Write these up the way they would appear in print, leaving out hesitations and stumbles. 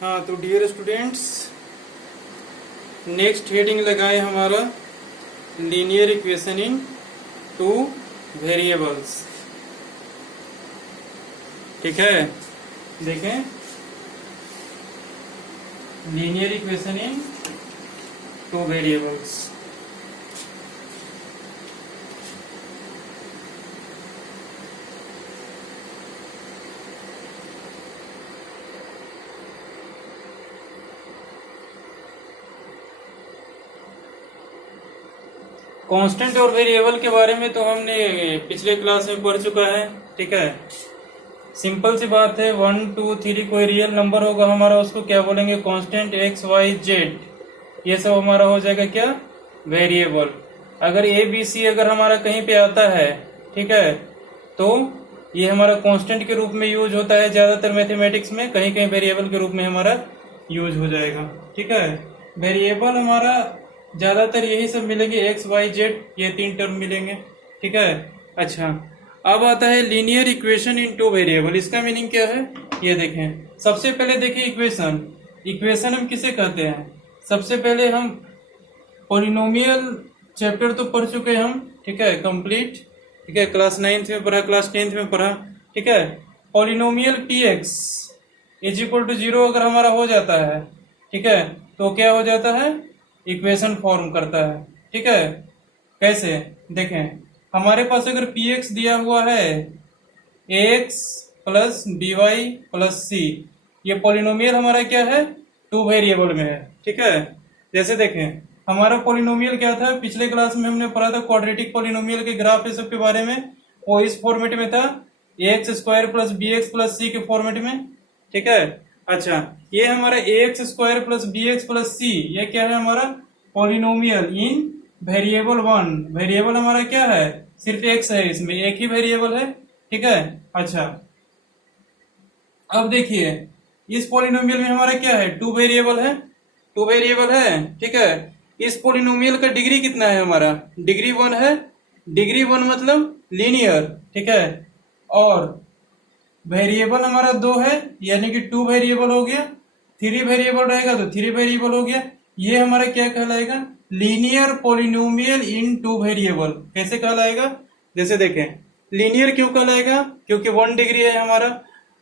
हाँ, तो dear students, next heading लगाए हमारा लीनियर इक्वेशन इन टू वेरिएबल्स। ठीक है, देखें, लीनियर इक्वेशन इन टू वेरिएबल्स। कांस्टेंट और वेरिएबल के बारे में तो हमने पिछले क्लास में पढ़ चुका है। ठीक है, सिंपल सी बात है, 1 2 3 कोई रियल नंबर होगा हमारा, उसको क्या बोलेंगे? कांस्टेंट। एक्स वाई जेड ये सब हमारा हो जाएगा क्या? वेरिएबल। अगर ए बी सी अगर हमारा कहीं पे आता है, ठीक है, तो ये हमारा कांस्टेंट के रूप में यूज होता है ज्यादातर मैथमेटिक्स में, कहीं कहीं वेरिएबल के रूप में हमारा यूज हो जाएगा। ठीक है, वेरिएबल हमारा ज्यादातर यही सब मिलेंगे, एक्स वाई जेड, ये 3 टर्म मिलेंगे। ठीक है, अच्छा, अब आता है लीनियर इक्वेशन इन टू वेरिएबल। इसका मीनिंग क्या है ये देखें। सबसे पहले देखिए इक्वेशन। इक्वेशन हम किसे कहते हैं? सबसे पहले हम पॉलिनोमियल चैप्टर तो पढ़ चुके हैं हम, ठीक है, कंप्लीट। ठीक है, क्लास 9th में पढ़ा, क्लास 10th में पढ़ा। ठीक है, polynomial p x is equal to 0 अगर हमारा हो जाता है, ठीक है, तो क्या हो जाता है? इक्वेशन फॉर्म करता है। ठीक है, कैसे देखें, हमारे पास अगर पी एक्स दिया हुआ है a x plus b y plus c, ये पॉलिनोमियल हमारा क्या है? 2 वेरिएबल में है। ठीक है, जैसे देखें हमारा पॉलिनोमियल क्या था, पिछले क्लास में हमने पढ़ा था क्वाड्रेटिक पॉलिनोमियल के ग्राफ, ये सब के बारे में। वो इस फॉर्मेट में था, a x square plus b x plus c के फॉर्मेट में। ठीक है, अच्छा, ये हमारा a x square plus b x plus c, ये क्या है हमारा? पॉलिनोमियल इन वेरिएबल 1। वेरिएबल हमारा क्या है? सिर्फ एक्स है, इसमें एक ही वेरिएबल है। ठीक है, अच्छा, अब देखिए इस पॉलिनोमियल में हमारा क्या है? 2 वेरिएबल है, 2 वेरिएबल है। ठीक है, इस पॉलिनोमियल का डिग्री कितना है हमारा? डिग्री 1 है। डिग्री 1 मतलब लीनियर। ठीक है, और वेरिएबल हमारा 2 है, यानी कि 2 वेरिएबल हो गया। 3 वेरिएबल रहेगा तो 3 वेरिएबल हो गया। ये हमारा क्या कहलाएगा? लीनियर पॉलिनोमियल इन 2 वेरिएबल। कैसे कहलाएगा? जैसे देखें, लीनियर क्यों कहलाएगा? क्योंकि 1 डिग्री है हमारा।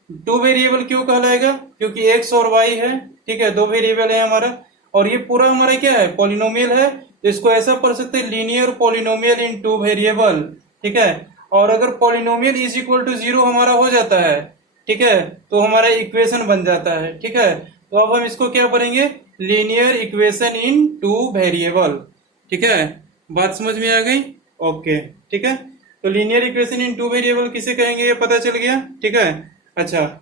2 वेरिएबल क्यों कहलाएगा? क्योंकि एक्स और वाई है। ठीक है, 2 वेरिएबल है हमारा, और ये पूरा हमारा क्या है? पॉलिनोमियल है। तो इसको ऐसा पढ़ सकते हैं, लीनियर पॉलिनोमियल इन 2 वेरिएबल। ठीक है, और अगर पॉलिनोमियल इज इक्वल टू 0 हमारा हो जाता है, ठीक है, तो हमारा इक्वेशन बन जाता है। ठीक है, तो अब हम इसको क्या पढ़ेंगे? लीनियर इक्वेशन इन 2 वेरिएबल। ठीक है, बात समझ में आ गई? ओके, ठीक है, तो लीनियर इक्वेशन इन 2 वेरिएबल किसे कहेंगे ये पता चल गया। ठीक है, अच्छा,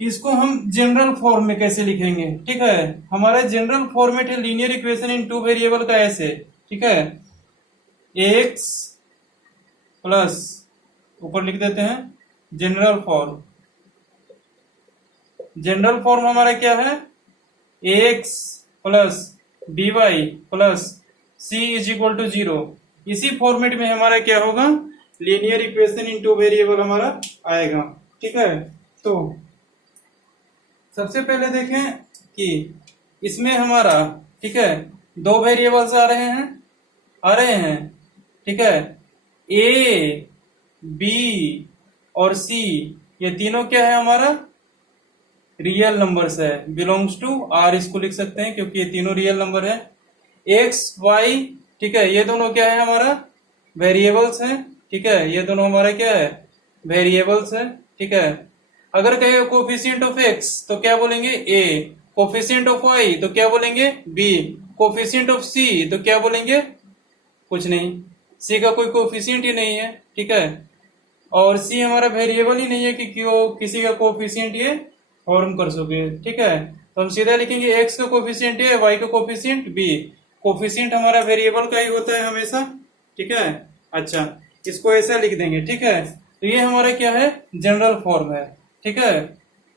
इसको हम जनरल फॉर्म में कैसे लिखेंगे? ठीक है, हमारा जनरल फॉर्मेट है लीनियर इक्वेशन इन 2 वेरिएबल का ऐसे। ठीक है, एक्स प्लस, ऊपर लिख देते हैं जनरल फॉर्म। जनरल फॉर्म हमारा क्या है? X plus b y plus c is equal to 0। इसी फॉर्मेट में हमारा क्या होगा? लीनियर इक्वेशन इन 2 वेरिएबल हमारा आएगा। ठीक है, तो सबसे पहले देखें कि इसमें हमारा, ठीक है, 2 वेरिएबल्स आ रहे हैं। ठीक है, ए बी और सी, ये तीनों क्या है हमारा? रियल नंबर्स है, बिलोंग्स टू आर, इसको लिख सकते हैं क्योंकि ये तीनों रियल नंबर है। एक्स वाई, ठीक है, ये दोनों क्या है हमारा? वेरिएबल्स हैं। ठीक है, ये दोनों हमारा क्या है? वेरिएबल्स है। ठीक है, अगर कहे कोफिशिएंट ऑफ एक्स तो क्या बोलेंगे? ए। कोफिशिएंट ऑफ वाई तो क्या बोलेंगे? बी। कोफिशिएंट ऑफ सी तो क्या बोलेंगे? कुछ नहीं, सी का कोई कोफिशिएंट ही नहीं है। ठीक है, और सी हमारा वेरिएबल ही नहीं है कि क्यों किसी का कोफिशिएंट ये फॉर्म कर सके। ठीक है, तो हम सीधा लिखेंगे एक्स का कोफिशिएंट ए, वाई का कोफिशिएंट बी। कोफिशिएंट हमारा वेरिएबल का ही होता है हमेशा। ठीक है, अच्छा, इसको ऐसा लिख देंगे। ठीक है, तो ये हमारा क्या है? जनरल फॉर्म है। ठीक है,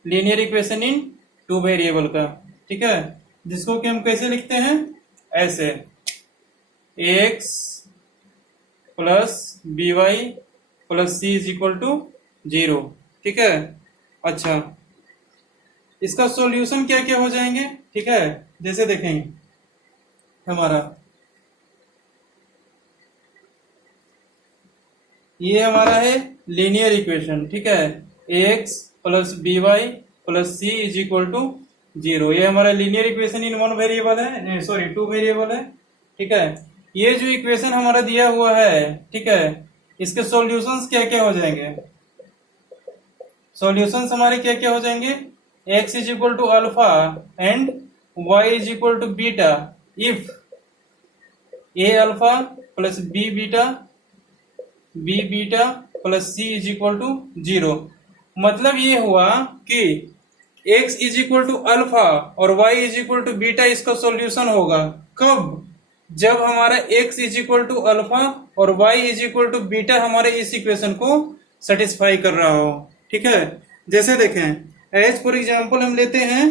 लीनियर इक्वेशन इन 2 वेरिएबल का। ठीक है, जिसको कि हम कैसे लिखते हैं? ऐसे, x plus b y plus c is equal to 0। ठीक है, अच्छा, इसका सॉल्यूशन क्या क्या हो जाएंगे, ठीक है। जैसे देखेंगे हमारा ये हमारा है लीनियर इक्वेशन, ठीक है। ax plus b y plus c is equal to 0, ये हमारा linear equation in one variable है, सॉरी टू वेरिएबल है, ठीक है। ये जो इक्वेशन हमारा दिया हुआ है, ठीक है, इसके सॉल्यूशंस क्या क्या हो जाएंगे, सॉल्यूशंस हमारे क्या क्या हो जाएंगे, x is equal to alpha and y is equal to beta if a alpha plus b beta plus c is equal to 0। मतलब ये हुआ कि x is equal to alpha और y is equal to beta इसका solution होगा कब, जब हमारा x is equal to alpha और y is equal to beta हमारे इस इक्वेशन को सेटिस्फाई कर रहा हो, ठीक है। जैसे देखें एज फॉर एग्जांपल हम लेते हैं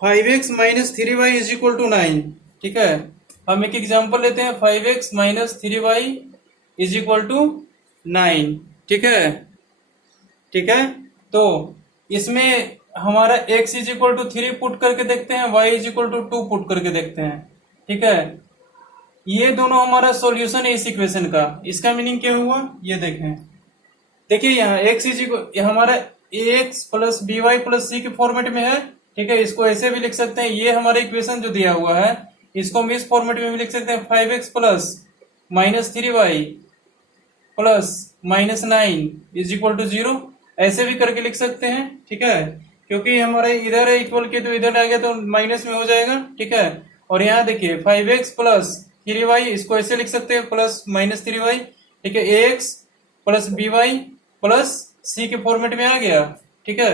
5x minus 3y is equal to 9, ठीक है। हम एक एग्जांपल लेते हैं 5x minus 3y is equal to 9, ठीक है, ठीक है। तो इसमें हमारा x is equal to 3 put करके देखते हैं, y is equal to 2 put करके देखते हैं, ठीक है। ये दोनों हमारा सॉल्यूशन है इस इक्वेशन का। इसका मीनिंग क्या हुआ, ये देखें, देखिए यहाँ x इज इक्वल हमारा ax plus b y plus c के फॉर्मेट में है, ठीक है। इसको ऐसे भी लिख सकते हैं, ये हमारा इक्वेशन जो दिया हुआ है इसको हम इस फॉर्मेट में भी लिख सकते हैं 5x plus minus 3y plus minus 9 is equal to 0, ऐसे भी करके लिख सकते हैं, ठीक है। क्योंकि हमारे इधर है इक्वल के तो इधर आ गया तो माइनस में हो जाएगा, ठीक है। और यहाँ देखिए 5x प्लस 3y इसको ऐसे लिख सकते हैं प्लस माइनस 3y, ठीक है। ax plus by plus c के फॉर्मेट में आ गया, ठीक है।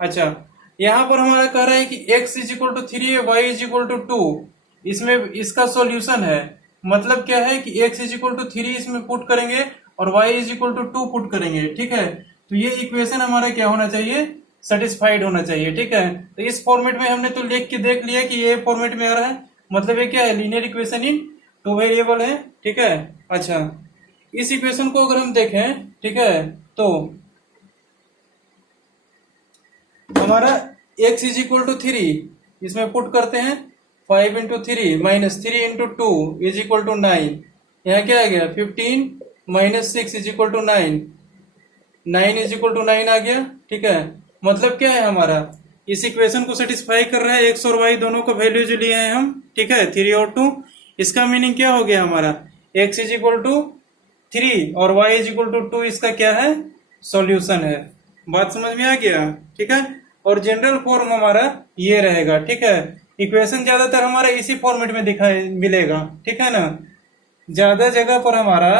अच्छा यहाँ पर हमारा कह रहा है कि x इज इक्वल टू 3 है, y इज इक्वल टू 2, इसमें इसका सॉल्यूशन है। मतलब क्या है कि x इज इक्वल टू 3 इसमें पुट करेंगे और y is equal to 2 put करेंगे, ठीक है। तो ये इक्वेशन हमारा क्या होना चाहिए, सेटिस्फाइड होना चाहिए, ठीक है। तो इस फॉर्मेट में हमने तो लिख के देख लिया कि ये फॉर्मेट में आ रहा है, मतलब ये क्या है, linear equation in to variable है, ठीक है। अच्छा इस इक्वेशन को अगर हम देखें, ठीक है, तो हमारा x इज इक्वल टू 3 इसमें पुट करते हैं 5 into 3 minus 3 into 2 is equal to 9, यहाँ क्या आ गया 15 minus 6 is equal to 9, 9 is equal to 9 आ गया, ठीक है। मतलब क्या है हमारा इस इक्वेशन को सेटिस्फाई कर रहा है, x और y दोनों का वैल्यू जो लिए हैं हम, ठीक है, 3 और 2। इसका मीनिंग क्या हो गया हमारा, x इज इक्वल टू 3 और y इज इक्वल टू 2 इसका क्या है, सॉल्यूशन है। बात समझ में आ गया, ठीक है। और जनरल फॉर्म हमारा ये रहेगा, ठीक है। इक्वेशन ज्यादातर हमारा इसी फॉर्मेट में दिखाई मिलेगा, ठीक है ना, ज्यादा जगह पर हमारा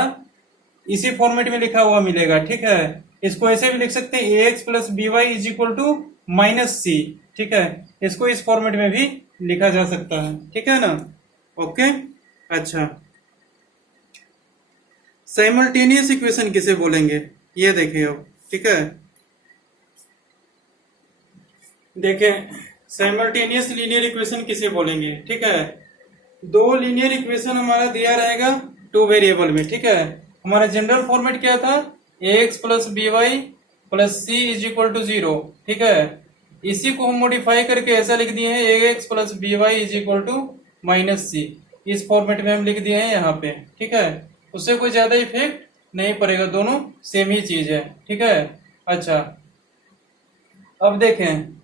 इसी फॉर्मेट में लिखा हुआ मिलेगा, ठीक है। इसको ऐसे भी लिख सकते हैं ax plus b y is equal to minus c, ठीक है। इसको इस फॉर्मेट में भी लिखा जा सकता है, ठीक है ना, ओके। अच्छा साइमल्टेनियस इक्वेशन किसे बोलेंगे, ये देखिए अब, ठीक है। देखें साइमल्टेनियस लीनियर इक्वेशन किसे बोलेंगे, ठीक है। दो लीनियर इक्वेशन हमारा दिया रहेगा टू वेरिएबल में, ठीक है। हमारा जनरल फॉर्मेट क्या था, ax plus b y plus c is equal to 0, ठीक है। इसी को हम मॉडिफाई करके ऐसा लिख दिए हैं ax plus b y is equal to minus c, इस फॉर्मेट में हम लिख दिए हैं यहाँ पे, ठीक है। उससे कोई ज्यादा इफेक्ट नहीं पड़ेगा, दोनों सेम ही चीज है, ठीक है। अच्छा अब देखें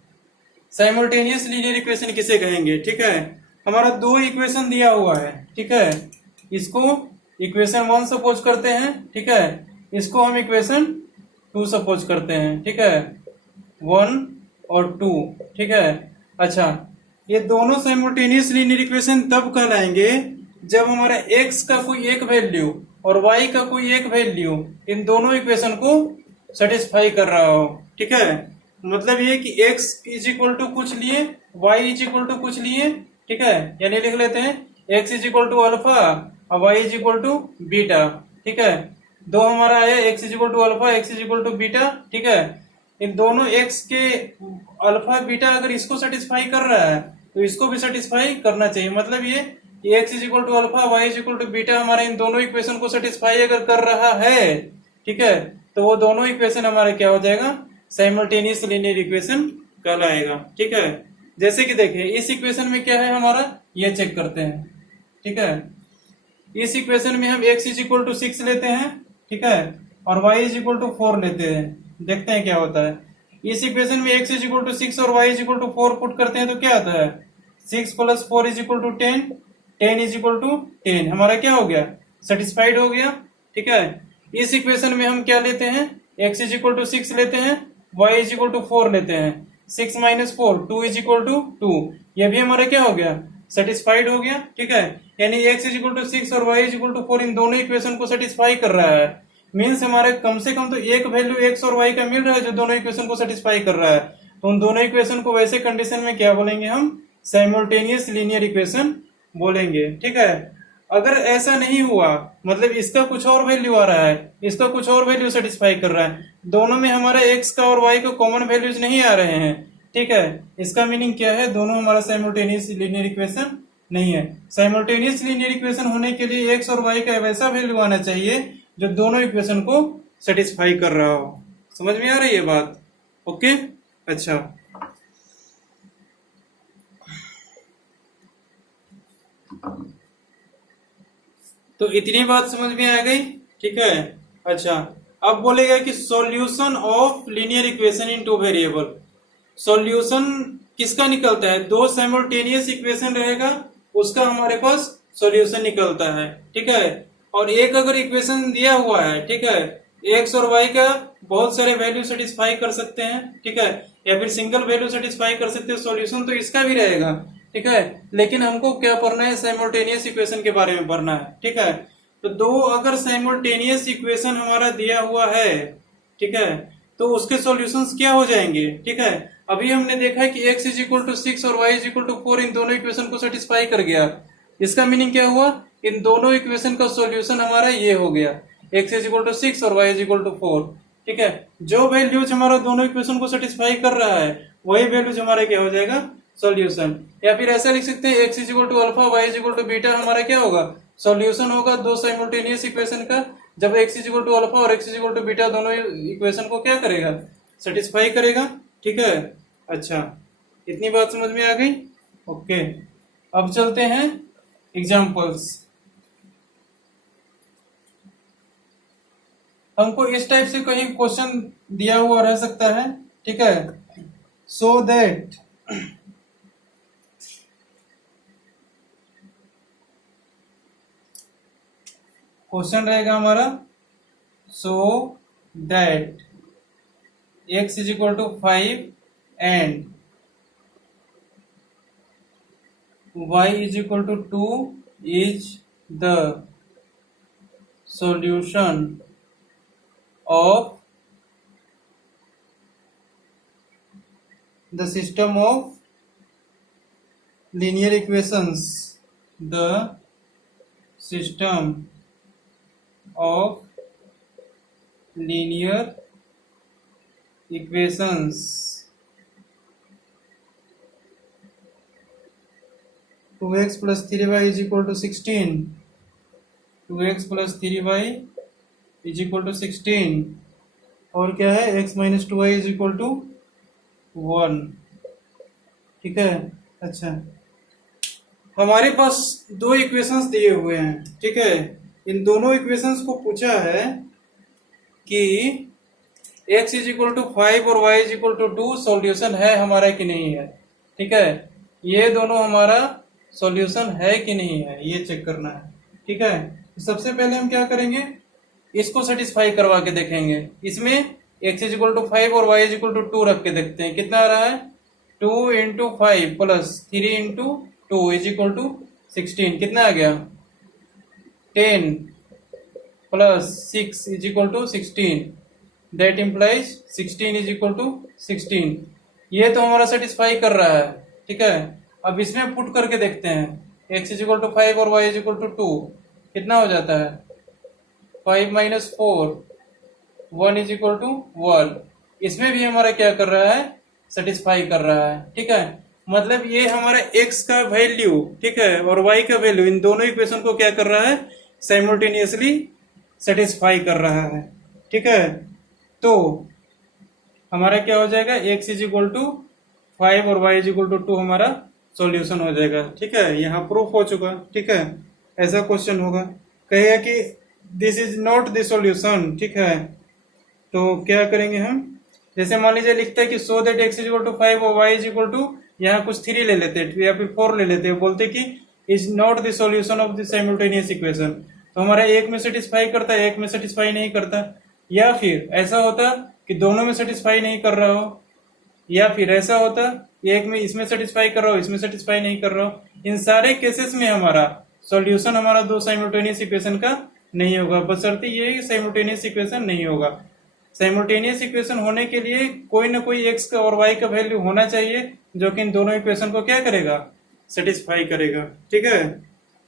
साइमल्टेनियस लीनियर इक्वेशन किसे कहेंगे, ठीक है। हमारा दो इक्वेशन दिया हुआ है, ठीक है। इसको इक्वेशन 1 सपोज करते हैं, ठीक है। इसको हम इक्वेशन 2 सपोज करते हैं, ठीक है, 1 और 2, ठीक है। अच्छा ये दोनों साइमल्टेनियस लीनियर इक्वेशन तब कहलाएंगे जब हमारा x का कोई एक वैल्यू और y का कोई एक वैल्यू इन दोनों इक्वेशन को सेटिस्फाई कर रहा हो, ठीक है। मतलब ये कि x इज इक्वल टू कुछ लिए, y इज इक्वल टू कुछ लिए, ठीक है। यानी लिख लेते हैं x is equal to alpha और y is equal to beta, ठीक है। दो हमारा आया x is equal to alpha, x is equal to beta, ठीक है। इन दोनों x के अल्फा बीटा अगर इसको सेटिस्फाई कर रहा है तो इसको भी सेटिस्फाई करना चाहिए। मतलब ये x is equal to alpha, y is equal to beta हमारे इन दोनों इक्वेशन को सेटिस्फाई अगर कर रहा है ठीक है, तो वो दोनों इक्वेशन हमारे क्या हो जाएगा, साइमल्टेनियस लीनियर इक्वेशन कहलाएगा। ठीक है, जैसे कि देखिए इस इक्वेशन में क्या है हमारा, ये चेक करते हैं। ठीक है, इस इक्वेशन में हम x इज इक्वल टू 6 लेते हैं, ठीक है, और y इज इक्वल टू 4 लेते हैं। देखते हैं क्या होता है। इस इक्वेशन में x इज इक्वल टू 6 और y is equal to 4 put करते हैं तो क्या आता है, 6 plus 4 is equal to 10, 10 is equal to 10, हमारा क्या हो गया, सेटिस्फाइड हो गया। ठीक है, इस इक्वेशन में हम क्या लेते हैं, x इज इक्वल टू 6 लेते हैं, y इज इक्वल टू 4 लेते हैं, 6 माइनस 4 2 इज इक्वल टू 2, ये भी हमारा क्या हो गया, सेटिस्फाइड हो गया। ठीक है, यानी x इज इक्वल टू 6 और y इज इक्वल टू 4 इन दोनों इक्वेशन को सेटिस्फाई कर रहा है। मीन्स हमारे कम से कम तो एक वैल्यू x और y का मिल रहा है जो दोनों इक्वेशन को सेटिस्फाई कर रहा है। तो उन दोनों इक्वेशन को वैसे कंडीशन में क्या बोलेंगे हम, साइमल्टेनियस लीनियर इक्वेशन बोलेंगे। ठीक है, अगर ऐसा नहीं हुआ, मतलब इसका कुछ और वैल्यू आ रहा है, इसका कुछ और वैल्यू सेटिस्फाई कर रहा है, दोनों में हमारा x का और y का कॉमन वैल्यूज नहीं आ रहे हैं, ठीक है, इसका मीनिंग क्या है, दोनों हमारा साइमल्टेनियस लीनियर इक्वेशन नहीं है। साइमल्टेनियस लीनियर इक्वेशन होने के लिए x और y का वैसा वैल्यू आना चाहिए जो दोनों इक्वेशन को सेटिस्फाई कर रहा हो। समझ में आ रही है बात? ओके, अच्छा, तो इतनी बात समझ में आ गई। ठीक है, अच्छा, अब बोलेगा कि solution of linear equation in two variable. Solution किसका निकलता है, दो साइमल्टेनियस इक्वेशन रहेगा उसका हमारे पास सॉल्यूशन निकलता है। ठीक है, और एक अगर इक्वेशन दिया हुआ है, ठीक है, एक्स और वाई का बहुत सारे वैल्यू सेटिस्फाई कर सकते हैं, ठीक है, या फिर सिंगल वैल्यू सेटिस्फाई कर सकते हैं, सॉल्यूशन तो इसका भी रहेगा। ठीक है, लेकिन हमको क्या पढ़ना है, साइमल्टेनियस इक्वेशन के बारे में पढ़ना है। ठीक है, तो दो अगर साइमल्टेनियस इक्वेशन हमारा दिया हुआ है, ठीक है, तो उसके सॉल्यूशंस क्या हो जाएंगे। ठीक है, अभी हमने देखा है कि x इज इक्वल टू 6 और y इज इक्वल टू 4 इन दोनों इक्वेशन को सेटिस्फाई कर गया। इसका मीनिंग क्या हुआ, इन दोनों इक्वेशन का सॉल्यूशन हमारा ये हो गया, x इज इक्वल टू 6 और y इज इक्वल टू 4। ठीक है, जो वैल्यूज हमारा दोनों इक्वेशन को सेटिस्फाई कर रहा है वही वैल्यूज हमारा क्या हो जाएगा, सॉल्यूशन। या फिर ऐसा लिख सकते हैं x is equal to alpha, y is equal to beta, हमारा क्या होगा, सॉल्यूशन होगा दो साइमल्टेनियस इक्वेशन का, जब x is equal to alpha और x is equal to beta दोनों इक्वेशन को क्या करेगा, सेटिस्फाई करेगा। ठीक है, अच्छा, इतनी बात समझ में आ गई। ओके, अब चलते हैं एग्जांपल्स। हमको इस टाइप से कहीं क्वेश्चन दिया हुआ रह सकता है। ठीक है, सो दैट क्वेश्चन रहेगा हमारा, so that x is equal to 5 and y is equal to 2 is the solution of the system of linear equations, the system of linear equations 2x plus 3y is equal to 16, 2x plus 3y is equal to 16, और क्या है, x minus 2y is equal to 1। ठीक है, अच्छा, हमारे पास दो equations दिए हुए हैं। ठीक है, इन दोनों इक्वेशंस को पूछा है कि x इज इक्वल टू 5 और y is equal to 2 solution है हमारा कि नहीं है। ठीक है, ये दोनों हमारा सॉल्यूशन है कि नहीं है, ये चेक करना है। ठीक है, सबसे पहले हम क्या करेंगे, इसको सेटिस्फाई करवा के देखेंगे। इसमें x इज इक्वल टू 5 और y इज इक्वल टू 2 रख के देखते हैं कितना आ रहा है, 2 into 5 plus 3 into 2 is equal to 16, कितना आ गया, 10 plus 6 is equal to 16, that implies 16 is equal to 16। ये तो हमारा सेटिस्फाई कर रहा है। ठीक है, अब इसमें पुट करके देखते हैं, x इज इक्वल टू 5 और y इज इक्वल टू 2, कितना हो जाता है, 5 माइनस 4, 1 इज इक्वल टू 1। इसमें भी हमारा क्या कर रहा है, सेटिस्फाई कर रहा है। ठीक है, मतलब ये हमारा x का वैल्यू, ठीक है, और y का वैल्यू, इन दोनों इक्वेशन को क्या कर रहा है, साइमल्टेनियसली सेटिस्फाई कर रहा है। ठीक है। तो हमारा क्या हो जाएगा, x इज इक्वल टू 5 और y इज इक्वल टू 2 हमारा सॉल्यूशन हो जाएगा। ठीक है, यहाँ प्रूफ हो चुका। ठीक है, ऐसा क्वेश्चन होगा, कहेगा कि this is not the solution. ठीक है, तो क्या करेंगे हम, जैसे मान लीजिए लिखते हैं कि so that x is equal to 5 और y इज इक्वल टू, यहाँ कुछ 3 ले लेते हैं या फिर 4 ले लेते हैं, बोलते कि is not the solution of the simultaneous equation. तो हमारा एक में सेटिस्फाई करता है, एक में सेटिस्फाई नहीं करता। या फिर ऐसा होता कि दोनों में सेटिस्फाई नहीं कर रहा हो, या फिर ऐसा होता एक में इसमें सेटिस्फाई कर रहा हो, इसमें सेटिस्फाई नहीं कर रहा हो। इन सारे केसेस में हमारा सॉल्यूशन हमारा दो साइमल्टेनियस इक्वेशन का नहीं होगा, बशर्ते ये कि साइमल्टेनियस इक्वेशन नहीं होगा। साइमल्टेनियस इक्वेशन होने के लिए कोई ना कोई x का और y का वैल्यू होना चाहिए जो कि इन दोनों इक्वेशन को क्या करेगा, सेटिस्फाई करेगा। ठीक है,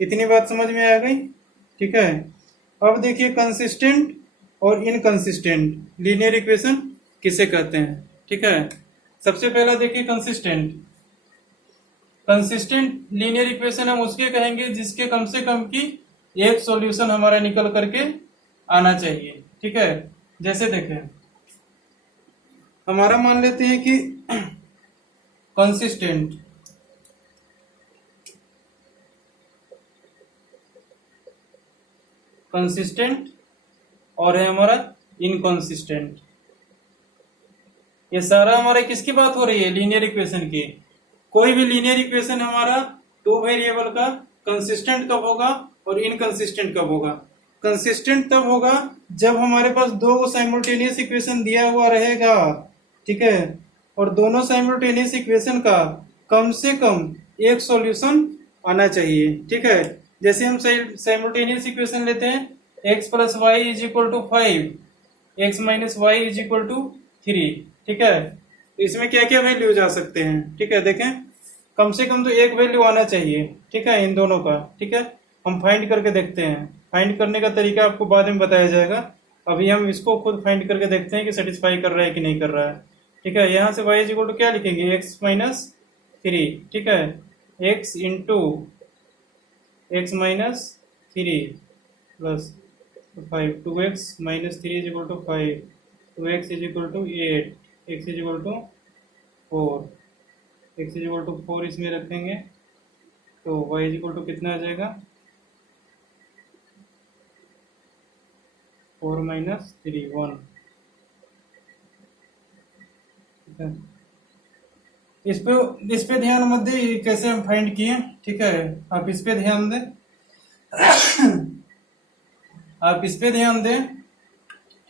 इतनी बात समझ में आ गई। ठीक है, अब देखिए कंसिस्टेंट और इनकंसिस्टेंट लीनियर इक्वेशन किसे कहते हैं। ठीक है, सबसे पहला देखिए कंसिस्टेंट। कंसिस्टेंट लीनियर इक्वेशन हम उसके कहेंगे जिसके कम से कम की एक सॉल्यूशन हमारा निकल करके आना चाहिए। ठीक है, जैसे देखें हमारा मान लेते हैं कि कंसिस्टेंट कंसिस्टेंट और है हमारा इनकंसिस्टेंट। ये सारा हमारे किसकी बात हो रही है, लीनियर इक्वेशन की। कोई भी लीनियर इक्वेशन हमारा टू वेरिएबल का कंसिस्टेंट कब होगा और इनकंसिस्टेंट कब होगा। कंसिस्टेंट तब होगा जब हमारे पास दो साइमल्टेनियस इक्वेशन दिया हुआ रहेगा। ठीक है, और दोनों साइमल्टेनियस इक्वेशन का कम से कम एक सॉल्यूशन आना चाहिए। ठीक है, जैसे हम साइमल्टेनियस इक्वेशन लेते हैं x plus y is equal to 5, x minus y is equal to 3। ठीक है, तो इसमें क्या क्या वैल्यू जा सकते हैं। ठीक है, देखें कम से कम तो एक वैल्यू आना चाहिए। ठीक है, इन दोनों का। ठीक है, हम फाइंड करके देखते हैं। फाइंड करने का तरीका आपको बाद में बताया जाएगा, अभी हम इसको खुद फाइंड करके देखते हैं कि सेटिस्फाई कर रहा है कि नहीं कर रहा है। ठीक है, यहाँ से y इज इक्वल टू क्या लिखेंगे, एक्स माइनस 3। ठीक है, x into x minus 3 plus 5, 2x minus 3 is equal to 5, 2x is equal to 8, x is equal to 4, x is equal to 4 इसमें रखेंगे तो y इज इक्वल टू कितना आ जाएगा, 4 minus 3 1। इस पे ध्यान मत दे कैसे हम फाइंड किए। ठीक है, आप इस पे ध्यान दें आप इस पे ध्यान दें।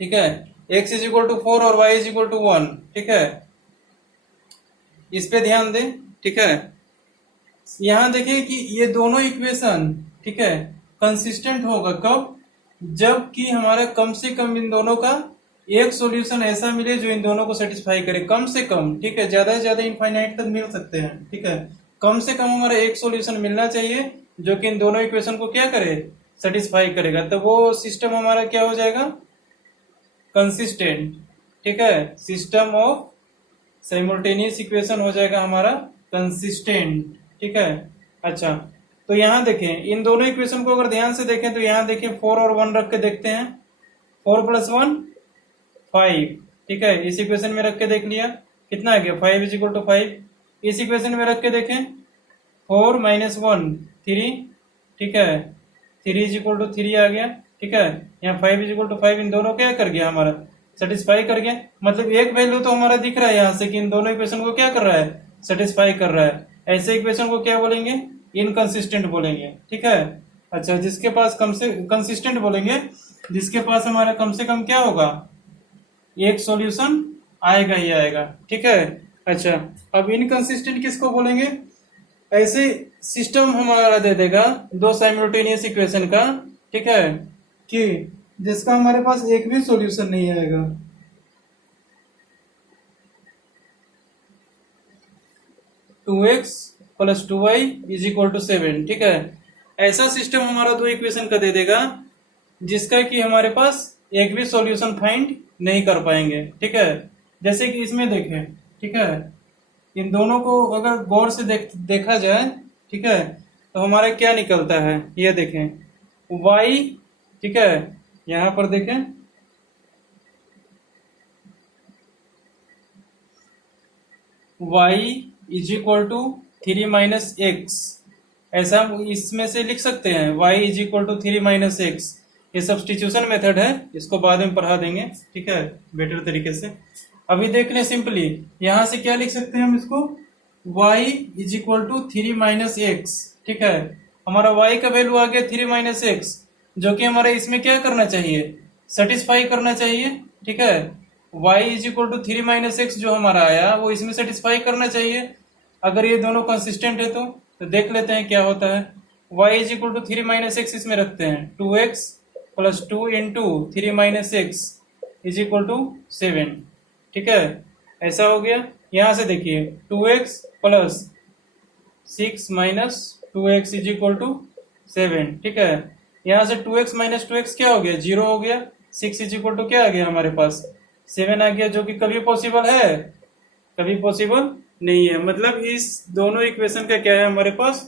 ठीक है, x इज इक्वल टू 4 और y इज इक्वल टू 1। ठीक है, इस पे ध्यान दें। ठीक है, यहां देखिए कि ये दोनों इक्वेशन ठीक है कंसिस्टेंट होगा कब, जब कि हमारा कम से कम इन दोनों का एक सॉल्यूशन ऐसा मिले जो इन दोनों को सेटिस्फाई करे, कम से कम। ठीक है, ज्यादा से ज्यादा इनफाइनाइट तक मिल सकते हैं। ठीक है, कम से कम हमारा एक सॉल्यूशन मिलना चाहिए जो कि इन दोनों इक्वेशन को क्या करे, सेटिस्फाई करेगा। तो वो सिस्टम हमारा क्या हो जाएगा, कंसिस्टेंट। ठीक है, सिस्टम ऑफ साइमल्टेनियस इक्वेशन हो जाएगा हमारा कंसिस्टेंट। ठीक है, अच्छा तो यहाँ देखें इन दोनों इक्वेशन को अगर ध्यान से देखें तो यहाँ देखें 4 और 1 रख के देखते हैं। 4 प्लस 1 5। ठीक है, इस इक्वेशन में रख के देख लिया कितना आ गया, 5 इज इक्वल टू 5। इस इक्वेशन में रख के देखें 4 माइनस 1 3। ठीक है, 3 इज इक्वल टू 3 आ गया। ठीक है, यहाँ 5 इज इक्वल टू 5, इन दोनों क्या कर गया, हमारा सेटिस्फाई कर गया। मतलब एक वैल्यू तो हमारा दिख रहा है यहाँ से कि इन दोनों इक्वेशन को क्या कर रहा है, सेटिस्फाई कर रहा है। ऐसे इक्वेशन को क्या बोलेंगे, इनकंसिस्टेंट बोलेंगे। ठीक है, अच्छा जिसके पास कम से कंसिस्टेंट बोलेंगे जिसके पास हमारा कम से कम क्या होगा, एक सॉल्यूशन आएगा ही आएगा। ठीक है, अच्छा अब इनकंसिस्टेंट किसको बोलेंगे, ऐसे सिस्टम हमारा दे देगा दो साइमल्टेनियस इक्वेशन का। ठीक है, कि जिसका हमारे पास एक भी सॉल्यूशन नहीं आएगा। Two x plus 2y is equal to 7। ठीक है, ऐसा सिस्टम हमारा दो इक्वेशन का दे देगा जिसका कि हमारे पास एक भी सॉल्यूशन फाइंड नहीं कर पाएंगे। ठीक है, जैसे कि इसमें देखें। ठीक है, इन दोनों को अगर गौर से देखा जाए ठीक है तो हमारा क्या निकलता है, ये देखें y। ठीक है, यहाँ पर देखें y is equal to 3 - x, ऐसा हम इसमें से लिख सकते हैं। y is equal to 3 - x, ये सब्स्टिट्यूशन मेथड है, इसको बाद में पढ़ा देंगे, ठीक है, बेटर तरीके से। अभी देख लें सिंपली, यहां से क्या लिख सकते हैं हम इसको, y is equal to 3 - x, ठीक है। हमारा y का वैल्यू आ गया 3 - x, जो कि हमारा इसमें क्या करना चाहिए, सेटिस्फाई करना चाहिए, ठीक है। y is equal to 3 - x जो हमारा आया वो इसमें सेटिस्फाई करना चाहिए। अगर ये दोनों कंसिस्टेंट है तो देख लेते हैं क्या होता है। y is equal to 3 - x इसमें रखते हैं, 2x plus 2 into 3 - x is equal to 7, ठीक है, ऐसा हो गया। यहां से देखिए 2x plus 6 minus 2x is equal to 7, ठीक है। यहां से 2x माइनस 2x क्या हो गया, 0 हो गया। 6 इज इक्वल टू क्या आ गया हमारे पास, 7 आ गया, जो कि कभी पॉसिबल है, कभी पॉसिबल नहीं है। मतलब इस दोनों इक्वेशन का क्या है हमारे पास,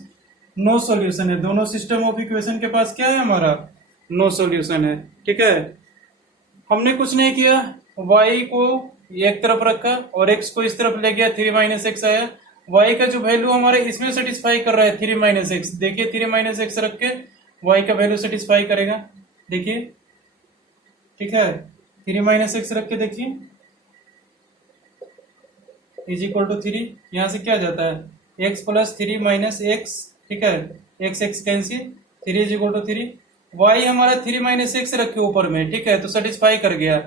नो सॉल्यूशन है। दोनों सिस्टम ऑफ इक्वेशन के पास क्या है हमारा, नो सॉल्यूशन है, ठीक है। हमने कुछ नहीं किया, y को एक तरफ रखा और x को इस तरफ ले गया, 3 - x आया। y का जो वैल्यू हमारे इसमें सेटिस्फाई कर रहा है 3 - x, देखिए 3 - x रख के y का वैल्यू सेटिस्फाई करेगा, देखिए, ठीक है। 3 - x रख के देखिए इज इक्वल टू 3, यहाँ से क्या जाता है x प्लस 3 - x, ठीक है, x cancel, 3 is equal to 3। y हमारा 3 - x रखे ऊपर में, ठीक है, तो सेटिस्फाई कर गया।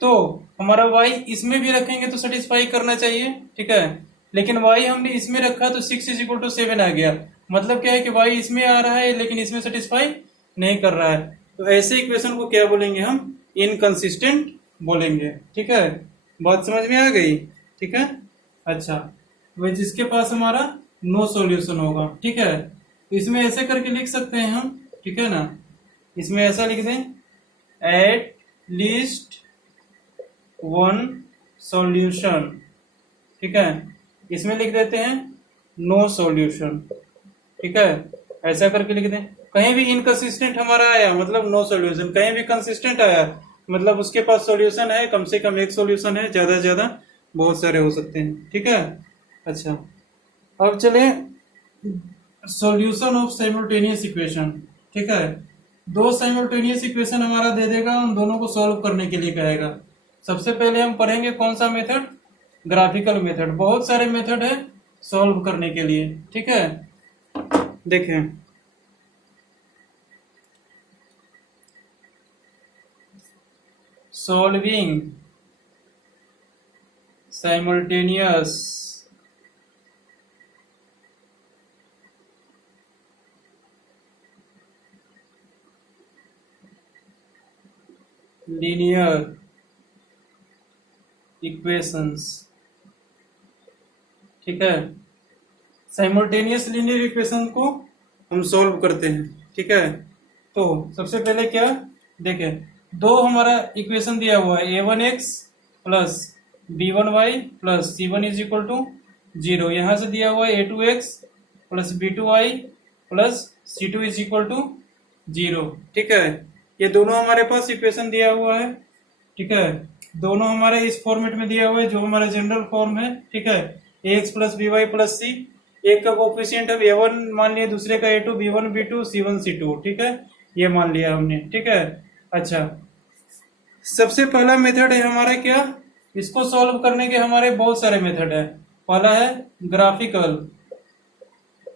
तो हमारा y इसमें भी रखेंगे तो सेटिस्फाई करना चाहिए, ठीक है, लेकिन y हमने इसमें रखा तो 6 इज इक्वल टू 7 आ गया। मतलब क्या है कि y इसमें आ रहा है लेकिन इसमें सेटिस्फाई नहीं कर रहा है। तो ऐसे इक्वेशन को क्या बोलेंगे हम, इनकंसिस्टेंट बोलेंगे, ठीक है। बात समझ में आ गई, ठीक है। अच्छा, वह जिसके पास हमारा नो सॉल्यूशन होगा, ठीक है, तो इसमें ऐसे करके लिख सकते हैं हम, ठीक है ना। इसमें ऐसा लिख दें, एट लीस्ट वन सॉल्यूशन, ठीक है। इसमें लिख देते हैं नो सॉल्यूशन, ठीक है, ऐसा करके लिख दें। कहीं भी इनकंसिस्टेंट हमारा आया मतलब नो सॉल्यूशन, कहीं भी कंसिस्टेंट आया मतलब उसके पास सॉल्यूशन है, कम से कम एक सॉल्यूशन है, ज्यादा से ज्यादा बहुत सारे हो सकते हैं, ठीक है। अच्छा, अब चले सॉल्यूशन ऑफ साइमल्टेनियस इक्वेशन, ठीक है। दो साइमल्टेनियस इक्वेशन हमारा दे देगा, उन दोनों को सॉल्व करने के लिए कहेगा। सबसे पहले हम पढ़ेंगे कौन सा मेथड, ग्राफिकल मेथड। बहुत सारे मेथड है सॉल्व करने के लिए, ठीक है। देखें, सॉल्विंग simultaneous linear equations, ठीक है। साइमल्टेनियस लीनियर इक्वेशन को हम सॉल्व करते हैं, ठीक है। तो सबसे पहले क्या देखें, दो हमारा इक्वेशन दिया हुआ है, a1x plus b1y plus c1 is equal to 0। यहां से दिया हुआ है a2x plus b2y plus c2 is equal to 0, ठीक है। ये दोनों हमारे पास इक्वेशन दिया हुआ है, ठीक है। दोनों हमारे इस फॉर्मेट में दिया हुआ है जो हमारा जनरल फॉर्म है, ठीक है। ax plus by plus c, एक का कोफिशिएंट हम a1 मान लिया, दूसरे का a2, b1 b2 c1 c2, ठीक है, ये मान लिया हमने, ठीक है। अच्छा, सबसे पहला मेथड है हमारा क्या, इसको सॉल्व करने के हमारे बहुत सारे मेथड है। पहला है ग्राफिकल,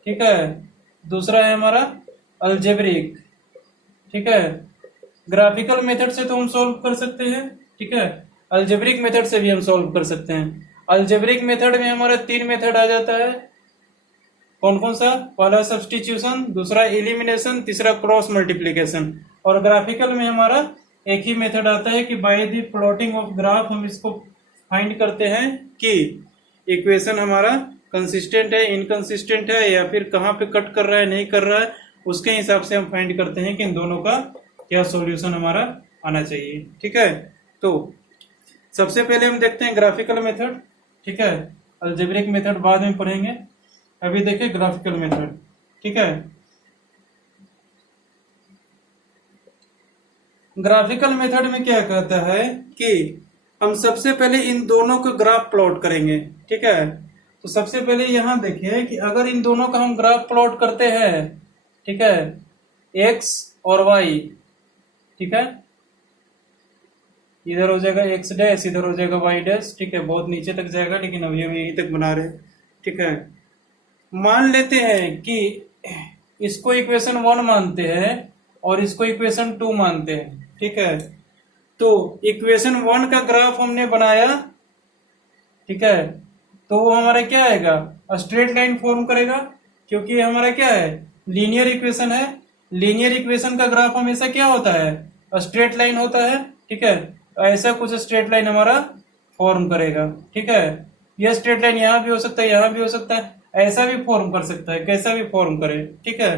ठीक है, दूसरा है हमारा अलजेब्रिक, ठीक है। ग्राफिकल मेथड से तो हम सॉल्व कर सकते हैं, ठीक है, अलजेब्रिक मेथड से भी हम सॉल्व कर सकते हैं। अलजेब्रिक मेथड में हमारा 3 मेथड आ जाता है, कौन कौन सा, पहला सब्स्टिट्यूशन, दूसरा एलिमिनेशन, तीसरा क्रॉस मल्टीप्लीकेशन। और ग्राफिकल में हमारा एक ही मेथड आता है कि by the plotting of graph हम इसको फाइंड करते हैं कि इक्वेशन हमारा कंसिस्टेंट है, इनकंसिस्टेंट है, या फिर कहाँ पे कट कर रहा है, नहीं कर रहा है, उसके हिसाब से हम फाइंड करते हैं कि इन दोनों का क्या सॉल्यूशन हमारा आना चाहिए, ठीक है। तो सबसे पहले हम देखते हैं ग्राफिकल मेथड, ठीक है, अलजेब्रिक मेथड बाद में पढ़ेंगे, अभी देखें ग्राफिकल मेथड, ठीक है। ग्राफिकल मेथड में क्या कहता है कि हम सबसे पहले इन दोनों का ग्राफ प्लॉट करेंगे, ठीक है। तो सबसे पहले यहाँ देखिए कि अगर इन दोनों का हम ग्राफ प्लॉट करते हैं, ठीक है, एक्स और वाई, ठीक है, इधर हो जाएगा एक्स डैश, इधर हो जाएगा वाई डैश, ठीक है, बहुत नीचे तक जाएगा लेकिन अभी हम यहीं तक बना रहे हैं, ठीक है। मान लेते हैं कि इसको इक्वेशन 1 मानते हैं और इसको इक्वेशन 2 मानते हैं, ठीक है। तो इक्वेशन 1 का ग्राफ हमने बनाया, ठीक है, तो वो हमारा क्या आएगा, स्ट्रेट लाइन फॉर्म करेगा, क्योंकि ये हमारा क्या है, लीनियर इक्वेशन है। लीनियर इक्वेशन का ग्राफ हमेशा क्या होता है, स्ट्रेट लाइन होता है, ठीक है। ऐसा कुछ स्ट्रेट लाइन हमारा फॉर्म करेगा, ठीक है। यह स्ट्रेट लाइन यहाँ भी हो सकता है, यहाँ भी हो सकता है, ऐसा भी फॉर्म कर सकता है, कैसा भी फॉर्म करे, ठीक है।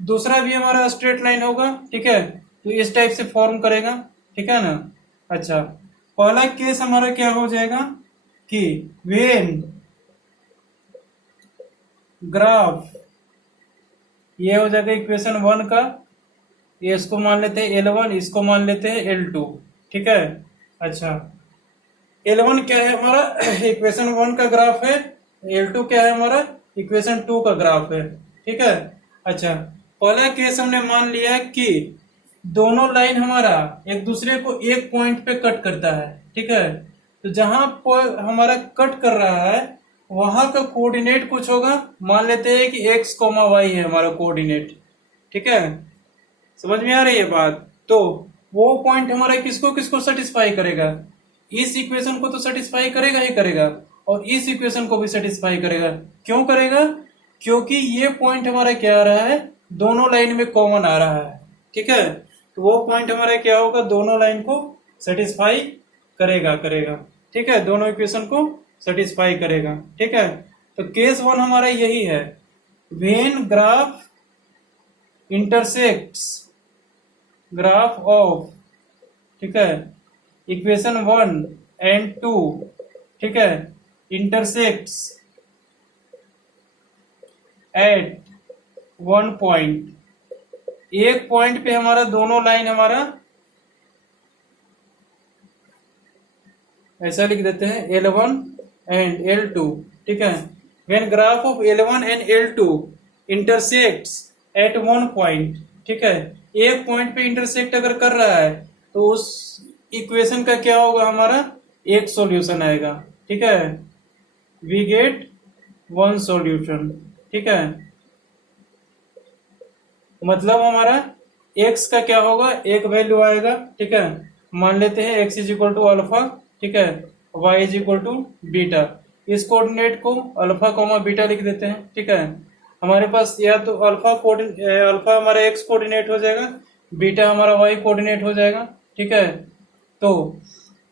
दूसरा भी हमारा स्ट्रेट लाइन होगा, ठीक है, तो इस टाइप से फॉर्म करेगा, ठीक है ना। अच्छा, पहला केस हमारा क्या हो जाएगा कि वेन ग्राफ, ये हो जाएगा इक्वेशन 1 का, ये इसको मान लेते हैं L1, इसको मान लेते हैं L2, ठीक है। अच्छा, L1 क्या है हमारा, इक्वेशन 1 का ग्राफ है, L2 क्या है हमारा, इक्वेशन 2 का ग्राफ है, ठीक है। अच्छा, पहला केस हमने मान लिया कि दोनों लाइन हमारा एक दूसरे को एक पॉइंट पे कट करता है, ठीक है। तो जहां हमारा कट कर रहा है वहां का कोऑर्डिनेट कुछ होगा, मान लेते हैं कि x, y है हमारा कोऑर्डिनेट, ठीक है। समझ में आ रही है बात। तो वो पॉइंट हमारा किसको किसको सेटिस्फाई करेगा, इस इक्वेशन को तो सेटिस्फाई करेगा ही करेगा, और इस इक्वेशन को भी सेटिस्फाई करेगा। क्यों करेगा, क्योंकि ये पॉइंट हमारा क्या आ रहा है, दोनों लाइन में कॉमन आ रहा है, ठीक है। तो वो पॉइंट हमारा क्या होगा, दोनों लाइन को सेटिस्फाई करेगा, ठीक है, दोनों इक्वेशन को सेटिस्फाई करेगा, ठीक है। तो केस 1 हमारा यही है, when graph intersects graph of, ठीक है, इक्वेशन 1 एंड 2, ठीक है, इंटरसेक्ट्स एट 1 पॉइंट, एक पॉइंट पे हमारा दोनों लाइन हमारा ऐसा लिख देते हैं L1 एंड L2, ठीक है। When graph of L1 and L2 intersects at 1 point, ठीक है, एक पॉइंट पे इंटरसेक्ट अगर कर रहा है तो उस इक्वेशन का क्या होगा, हमारा एक सॉल्यूशन आएगा, ठीक है। वी गेट 1 सॉल्यूशन, ठीक है। मतलब हमारा x का क्या होगा, एक वैल्यू आएगा, ठीक है। मान लेते हैं x is equal to alpha, ठीक है, y is equal to beta. इस कोऑर्डिनेट को अल्फा कॉमा बीटा लिख देते हैं, ठीक है। हमारे पास या तो अल्फा हमारा x कोऑर्डिनेट हो जाएगा, बीटा हमारा y कोऑर्डिनेट हो जाएगा, ठीक है। तो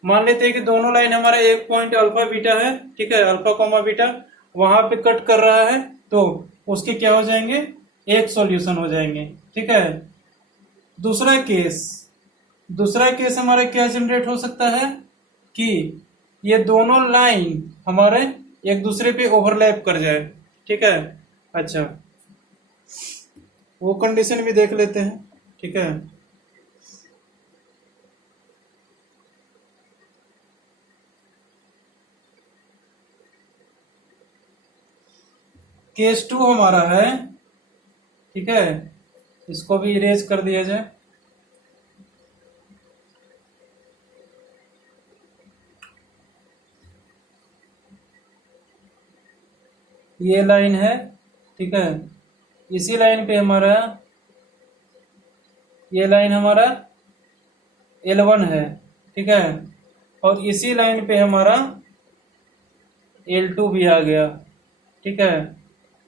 मान लेते हैं कि दोनों लाइन हमारा एक पॉइंट अल्फा बीटा है, ठीक है, अल्फा कॉमा बीटा वहां पे कट कर रहा है, तो उसके क्या हो जाएंगे, एक सॉल्यूशन हो जाएंगे, ठीक है। दूसरा केस हमारा क्या जनरेट हो सकता है कि ये दोनों लाइन हमारे एक दूसरे पे ओवरलैप कर जाए, ठीक है। अच्छा, वो कंडीशन भी देख लेते हैं, ठीक है। केस 2 हमारा है, ठीक है, इसको भी इरेज कर दिया जाए। ये लाइन है, ठीक है, इसी लाइन पे हमारा ये लाइन हमारा L1 है, ठीक है, और इसी लाइन पे हमारा L2 भी आ गया, ठीक है,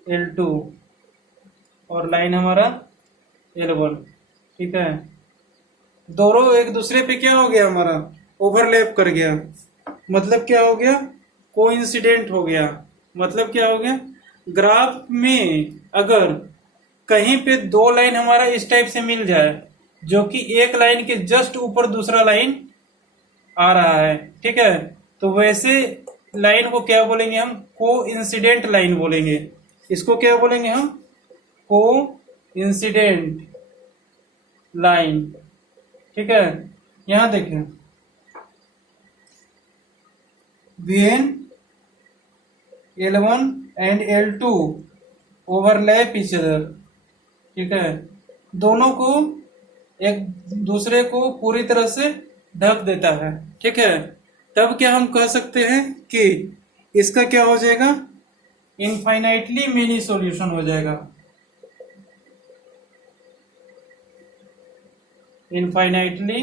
L2 और लाइन हमारा L1, ठीक है। दोनों एक दूसरे पे क्या हो गया, हमारा ओवरलैप कर गया, मतलब क्या हो गया, कोइंसिडेंट हो गया। मतलब क्या हो गया, ग्राफ में अगर कहीं पे दो लाइन हमारा इस टाइप से मिल जाए, जो कि एक लाइन के जस्ट ऊपर दूसरा लाइन आ रहा है, ठीक है, तो वैसे लाइन को क्या बोलेंगे हम, कोइंसिडेंट लाइन बोलेंगे। इसको क्या बोलेंगे हम, कोइंसिडेंट लाइन, ठीक है। यहां देखें, when L1 and L2 overlap each other, ठीक है, दोनों को एक दूसरे को पूरी तरह से ढक देता है, ठीक है। तब क्या हम कह सकते हैं कि इसका क्या हो जाएगा, इनफाइनाइटली मेनी सॉल्यूशन हो जाएगा, इनफाइनाइटली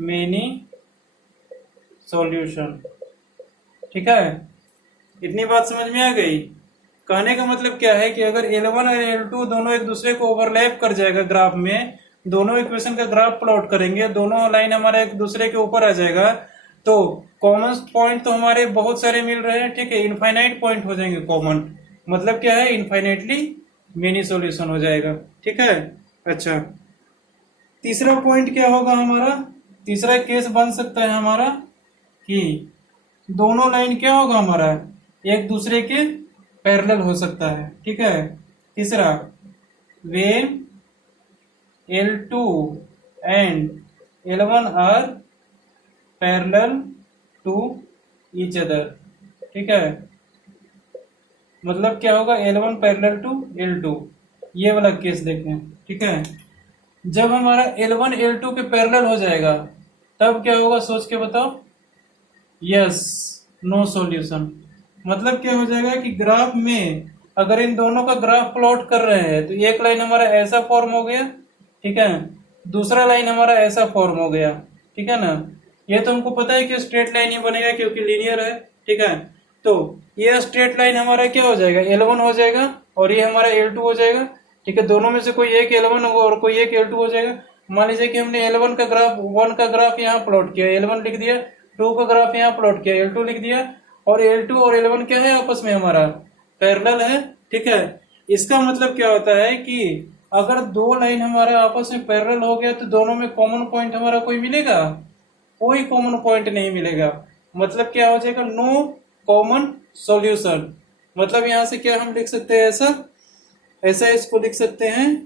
मेनी सॉल्यूशन, ठीक है। इतनी बात समझ में आ गई। कहने का मतलब क्या है कि अगर L1 और L2 दोनों एक दूसरे को ओवरलैप कर जाएगा ग्राफ में, दोनों इक्वेशन का ग्राफ प्लॉट करेंगे, दोनों लाइन हमारे एक दूसरे के ऊपर आ जाएगा, तो कॉमन पॉइंट तो हमारे बहुत सारे मिल रहे हैं, ठीक है, इनफाइनाइट पॉइंट हो जाएंगे कॉमन, मतलब क्या है, इनफाइनाइटली मेनी सॉल्यूशन हो जाएगा, ठीक है। अच्छा, तीसरा पॉइंट क्या होगा हमारा, तीसरा केस बन सकता है हमारा कि दोनों लाइन क्या होगा हमारा, एक दूसरे के पैरेलल हो सकता है, ठीक है। तीसरा, when L2 and L1 are parallel to each other, ठीक है, मतलब क्या होगा, L1 पैरेलल टू L2, ये वाला केस देखें, ठीक है। जब हमारा L1 L2 के पैरेलल हो जाएगा तब क्या होगा, सोच के बताओ। यस, नो सॉल्यूशन, मतलब क्या हो जाएगा कि ग्राफ में अगर इन दोनों का ग्राफ प्लॉट कर रहे हैं तो एक लाइन हमारा ऐसा फॉर्म हो गया, ठीक है, दूसरा लाइन हमारा ऐसा फॉर्म हो गया, ठीक है ना। ये तो हमको पता है कि स्ट्रेट लाइन ही बनेगा क्योंकि लीनियर है, ठीक है। तो ये स्ट्रेट लाइन हमारा क्या हो जाएगा, L1 हो जाएगा और ये हमारा L2 हो जाएगा, ठीक है। दोनों में से कोई एक L1 होगा और कोई एक L2 हो जाएगा। मान लीजिए कि हमने L1 का ग्राफ, 1 का ग्राफ यहाँ प्लॉट किया, L1 लिख दिया, 2 का ग्राफ यहाँ प्लॉट किया, L2 लिख दिया, और L2 और L1 क्या है, आपस में हमारा पैरेलल है, ठीक है। इसका मतलब क्या होता है कि अगर दो लाइन हमारा आपस में पैरेलल हो गया तो दोनों में कॉमन पॉइंट हमारा कोई मिलेगा, कोई कॉमन पॉइंट नहीं मिलेगा, मतलब क्या हो जाएगा, नो कॉमन सॉल्यूशन। मतलब यहां से क्या हम लिख सकते हैं, ऐसा ऐसा इसको लिख सकते हैं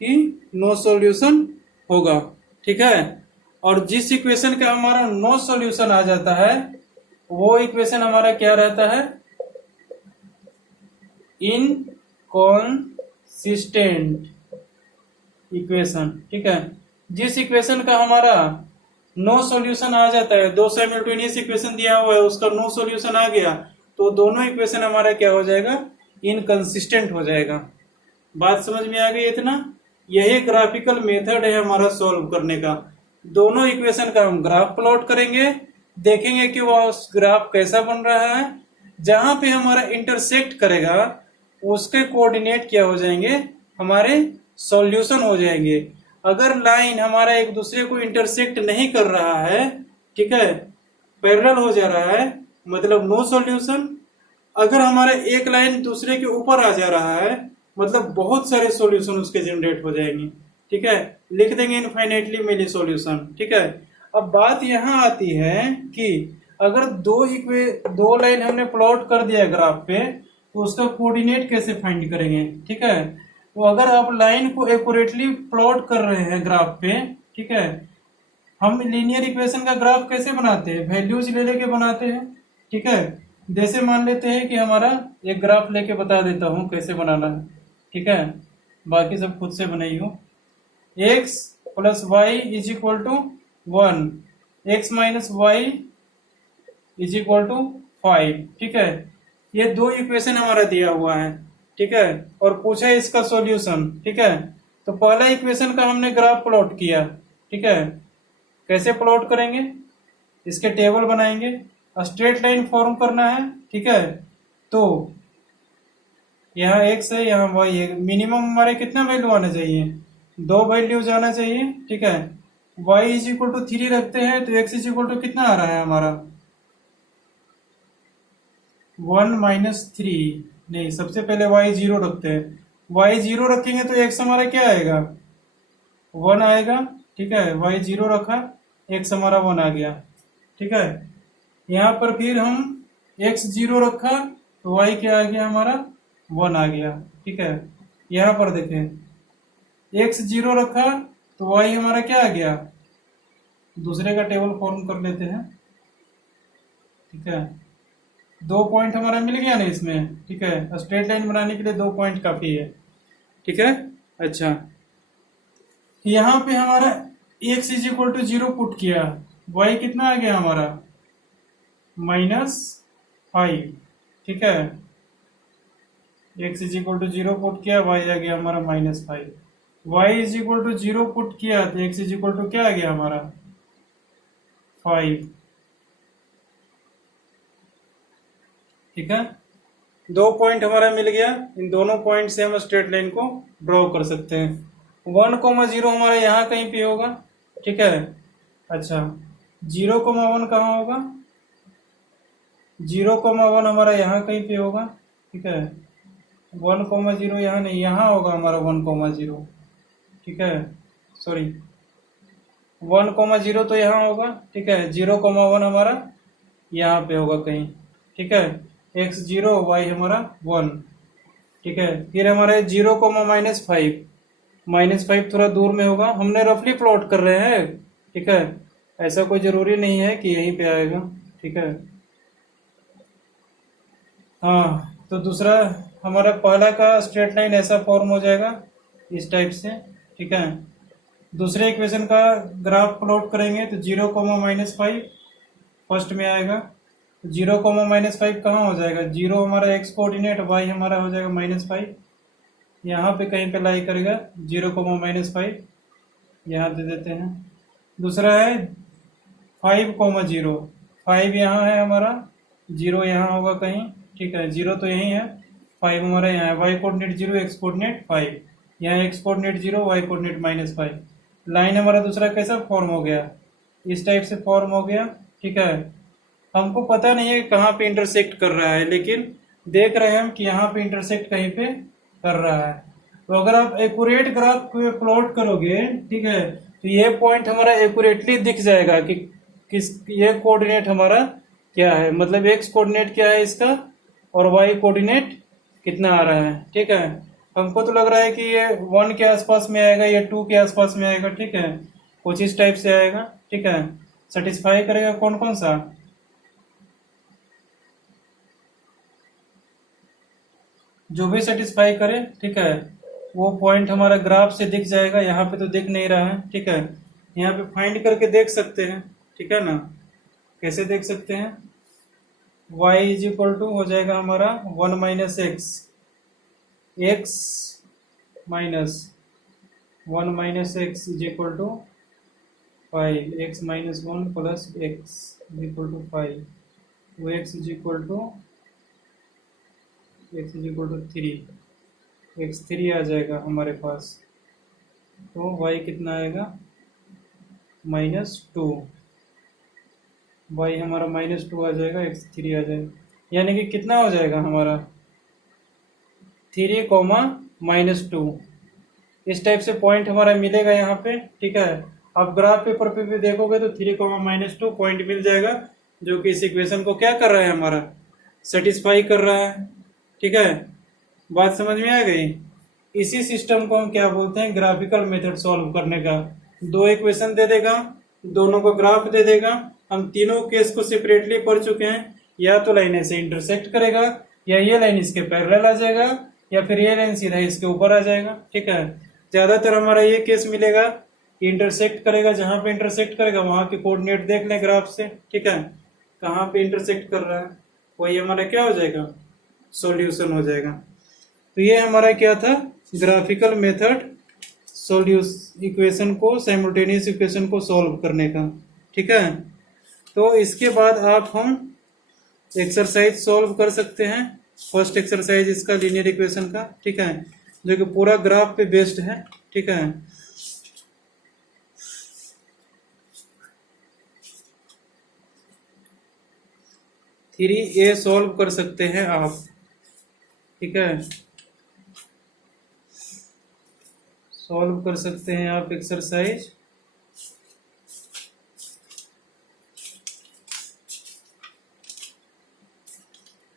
कि नो सॉल्यूशन होगा, ठीक है। और जिस इक्वेशन का हमारा नो सॉल्यूशन आ जाता है वो इक्वेशन हमारा क्या रहता है, इनकॉन्सिस्टेंट इक्वेशन, ठीक है। जिस इक्वेशन का हमारा नो सॉल्यूशन आ जाता है, दो साइमल्टेनियस इक्वेशन दिया हुआ है उसका नो सॉल्यूशन आ गया, तो दोनों इक्वेशन हमारा क्या हो जाएगा, इनकंसिस्टेंट हो जाएगा। बात समझ में आ गई इतना। यही ग्राफिकल मेथड है हमारा सॉल्व करने का। दोनों इक्वेशन का हम ग्राफ प्लॉट करेंगे, देखेंगे कि वह ग्राफ कैसा बन रहा है, जहां पे हमारा इंटरसेक्ट करेगा उसके कोऑर्डिनेट क्या हो जाएंगे, हमारे सॉल्यूशन हो जाएंगे। अगर लाइन हमारा एक दूसरे को इंटरसेक्ट नहीं कर रहा है, ठीक है, पैरेलल हो जा रहा है, मतलब नो सॉल्यूशन। अगर हमारा एक लाइन दूसरे के ऊपर आ जा रहा है, मतलब बहुत सारे सॉल्यूशन उसके जनरेट हो जाएंगे, ठीक है, लिख देंगे इनफाइनाइटली मेनी सॉल्यूशन, ठीक है। अब बात यहाँ आती है कि अगर दो लाइन हमने प्लॉट कर दिया ग्राफ पे तो उसका कोऑर्डिनेट कैसे फाइंड करेंगे, ठीक है। तो अगर आप लाइन को एक्यूरेटली प्लॉट कर रहे हैं ग्राफ पे, ठीक है, हम लीनियर इक्वेशन का ग्राफ कैसे बनाते हैं, वैल्यूज ले लेके बनाते हैं, ठीक है। जैसे मान लेते हैं कि हमारा एक ग्राफ लेके बता देता हूं कैसे बनाना है, ठीक है, बाकी सब खुद से बनाई हो। x plus y is equal to 1, x minus y is equal to 5, ठीक है। ये दो इक्वेशन हमारा दिया हुआ है, ठीक है, और पूछा है इसका सॉल्यूशन, ठीक है। तो पहला इक्वेशन का हमने ग्राफ प्लॉट किया, ठीक है। कैसे प्लॉट करेंगे, इसके टेबल बनाएंगे, स्ट्रेट लाइन फॉर्म करना है, ठीक है। तो यहाँ x है, यहाँ y है, मिनिमम हमारे कितना वैल्यू आना चाहिए, 2 वैल्यू जाना चाहिए, ठीक है। y इज इक्वल टू 3 रखते हैं तो x इज इक्वल टू कितना आ रहा है हमारा 1 माइनस 3, नहीं, सबसे पहले y 0 रखते हैं, y 0 रखेंगे तो x हमारा क्या आएगा, 1 आएगा, ठीक है। y 0 रखा, x हमारा 1 आ गया, ठीक है। यहाँ पर फिर हम x 0 रखा तो y क्या आ गया हमारा 1 आ गया, ठीक है। यहाँ पर देखें x 0 रखा तो y हमारा क्या आ गया, दूसरे का टेबल फॉर्म कर लेते हैं, ठीक है। 2 पॉइंट हमारा मिल गया ना इसमें, ठीक है। स्ट्रेट लाइन बनाने के लिए 2 पॉइंट काफी है, ठीक है। अच्छा, यहाँ पे हमारा x is equal to 0 put किया, y कितना आ गया हमारा -5, ठीक है। x is equal to 0 put किया, y आ गया हमारा -5। y is equal to 0 put किया तो x इज इक्वल टू क्या आ गया हमारा 5, ठीक है। 2 पॉइंट हमारा मिल गया, इन दोनों पॉइंट से हम स्ट्रेट लाइन को ड्रॉ कर सकते हैं। 1,0 हमारा यहाँ कहीं पे होगा, ठीक है। अच्छा, 0,1 कहाँ होगा, 0,1 हमारा यहाँ कहीं पे होगा, ठीक है। 1,0 यहाँ नहीं, यहाँ होगा हमारा 1,0, ठीक है। सॉरी, 1,0 तो यहाँ होगा, ठीक है। 0,1 हमारा यहाँ पे होगा कहीं, ठीक है। x 0, y हमारा 1, ठीक है। फिर हमारे 0, -5 थोड़ा दूर में होगा, हमने रफली प्लॉट कर रहे हैं, ठीक है। ऐसा कोई जरूरी नहीं है कि यहीं पे आएगा, ठीक है। हाँ, तो दूसरा हमारा पहला का स्ट्रेट लाइन ऐसा फॉर्म हो जाएगा इस टाइप से, ठीक है। दूसरे इक्वेशन का ग्राफ प्लॉट करेंगे तो 0, -5 फर्स्ट में आएगा। 0, -5 कहाँ हो जाएगा, 0 हमारा x कोऑर्डिनेट, y हमारा हो जाएगा -5, यहाँ पे कहीं पे लाई करेगा 0, -5, यहाँ दे देते हैं। दूसरा है 5,0, 5 यहाँ है हमारा, 0 यहाँ होगा कहीं, ठीक है। 0 तो यही है, 5 हमारा यहाँ है, y कोऑर्डिनेट 0, x कोऑर्डिनेट 5, यहाँ x coordinate 0, y coordinate -5। Line हमारा दूसरा कैसा फॉर्म हो गया, इस टाइप से फॉर्म हो गया, ठीक है। हमको पता नहीं है कहाँ पे इंटरसेक्ट कर रहा है, लेकिन देख रहे हैं हम कि यहाँ पे इंटरसेक्ट कहीं पे कर रहा है। तो अगर आप एक्यूरेट ग्राफ को प्लॉट करोगे, ठीक है, तो ये पॉइंट हमारा एक्यूरेटली दिख जाएगा कि किस ये कोऑर्डिनेट हमारा क्या है, मतलब x कोऑर्डिनेट क्या है इसका और y कोऑर्डिनेट कितना आ रहा है, ठीक है। हमको तो लग रहा है कि ये 1 के आसपास में आएगा, ये 2 के आसपास में आएगा, ठीक है। कुछ इस टाइप से आएगा, ठीक है। सेटिस्फाई करेगा कौन कौन सा, जो भी सेटिस्फाई करे, ठीक है, वो पॉइंट हमारा ग्राफ से दिख जाएगा। यहाँ पे तो दिख नहीं रहा है, ठीक है। यहाँ पे फाइंड करके देख सकते हैं, ठीक है ना। कैसे देख सकते हैं, y इज इक्वल टू हो जाएगा हमारा 1 - x, x minus 1 - x is equal to 5, x - 1 plus x is equal to 5, वो x is equal to 3, x3 आ जाएगा हमारे पास। तो y कितना आएगा -2, y हमारा -2 आ जाएगा, x3 आ जाएगा, यानी कि कितना हो जाएगा हमारा 3, -2। इस टाइप से पॉइंट हमारा मिलेगा यहाँ पे, ठीक है। आप ग्राफ पेपर पे भी देखोगे तो 3, -2 पॉइंट मिल जाएगा, जो कि इस इक्वेशन को क्या कर रहा है हमारा सेटिस्फाई कर रहा है, ठीक है। बात समझ में आ गई। इसी सिस्टम को हम क्या बोलते हैं, ग्राफिकल मेथड सॉल्व करने का। 2 इक्वेशन दे देगा, दोनों को ग्राफ दे देगा, हम तीनों केस को सेपरेटली पढ़ चुके हैं। या तो लाइन ऐसे इंटरसेक्ट करेगा, या ये लाइन इसके पैरेलल आ जाएगा, या फिर ये लाइन सीधा इसके ऊपर आ जाएगा, ठीक है। ज्यादातर हमारा ये केस मिलेगा कि इंटरसेक्ट करेगा, जहां पे इंटरसेक्ट करेगा वहां के कोऑर्डिनेट देख लें ग्राफ से, ठीक है, कहाँ पे इंटरसेक्ट कर रहा है, वही हमारा क्या हो जाएगा सॉल्यूशन हो जाएगा। तो ये हमारा क्या था, ग्राफिकल मेथड सॉल्यूशन इक्वेशन को, साइमल्टेनियस इक्वेशन को सॉल्व करने का, ठीक है। तो इसके बाद हम एक्सरसाइज सॉल्व कर सकते हैं। फर्स्ट एक्सरसाइज इसका लीनियर इक्वेशन का, ठीक है, जो कि पूरा ग्राफ पे बेस्ड है, ठीक है। थ्री ए सॉल्व कर सकते हैं आप, ठीक है, सॉल्व कर सकते हैं आप एक्सरसाइज।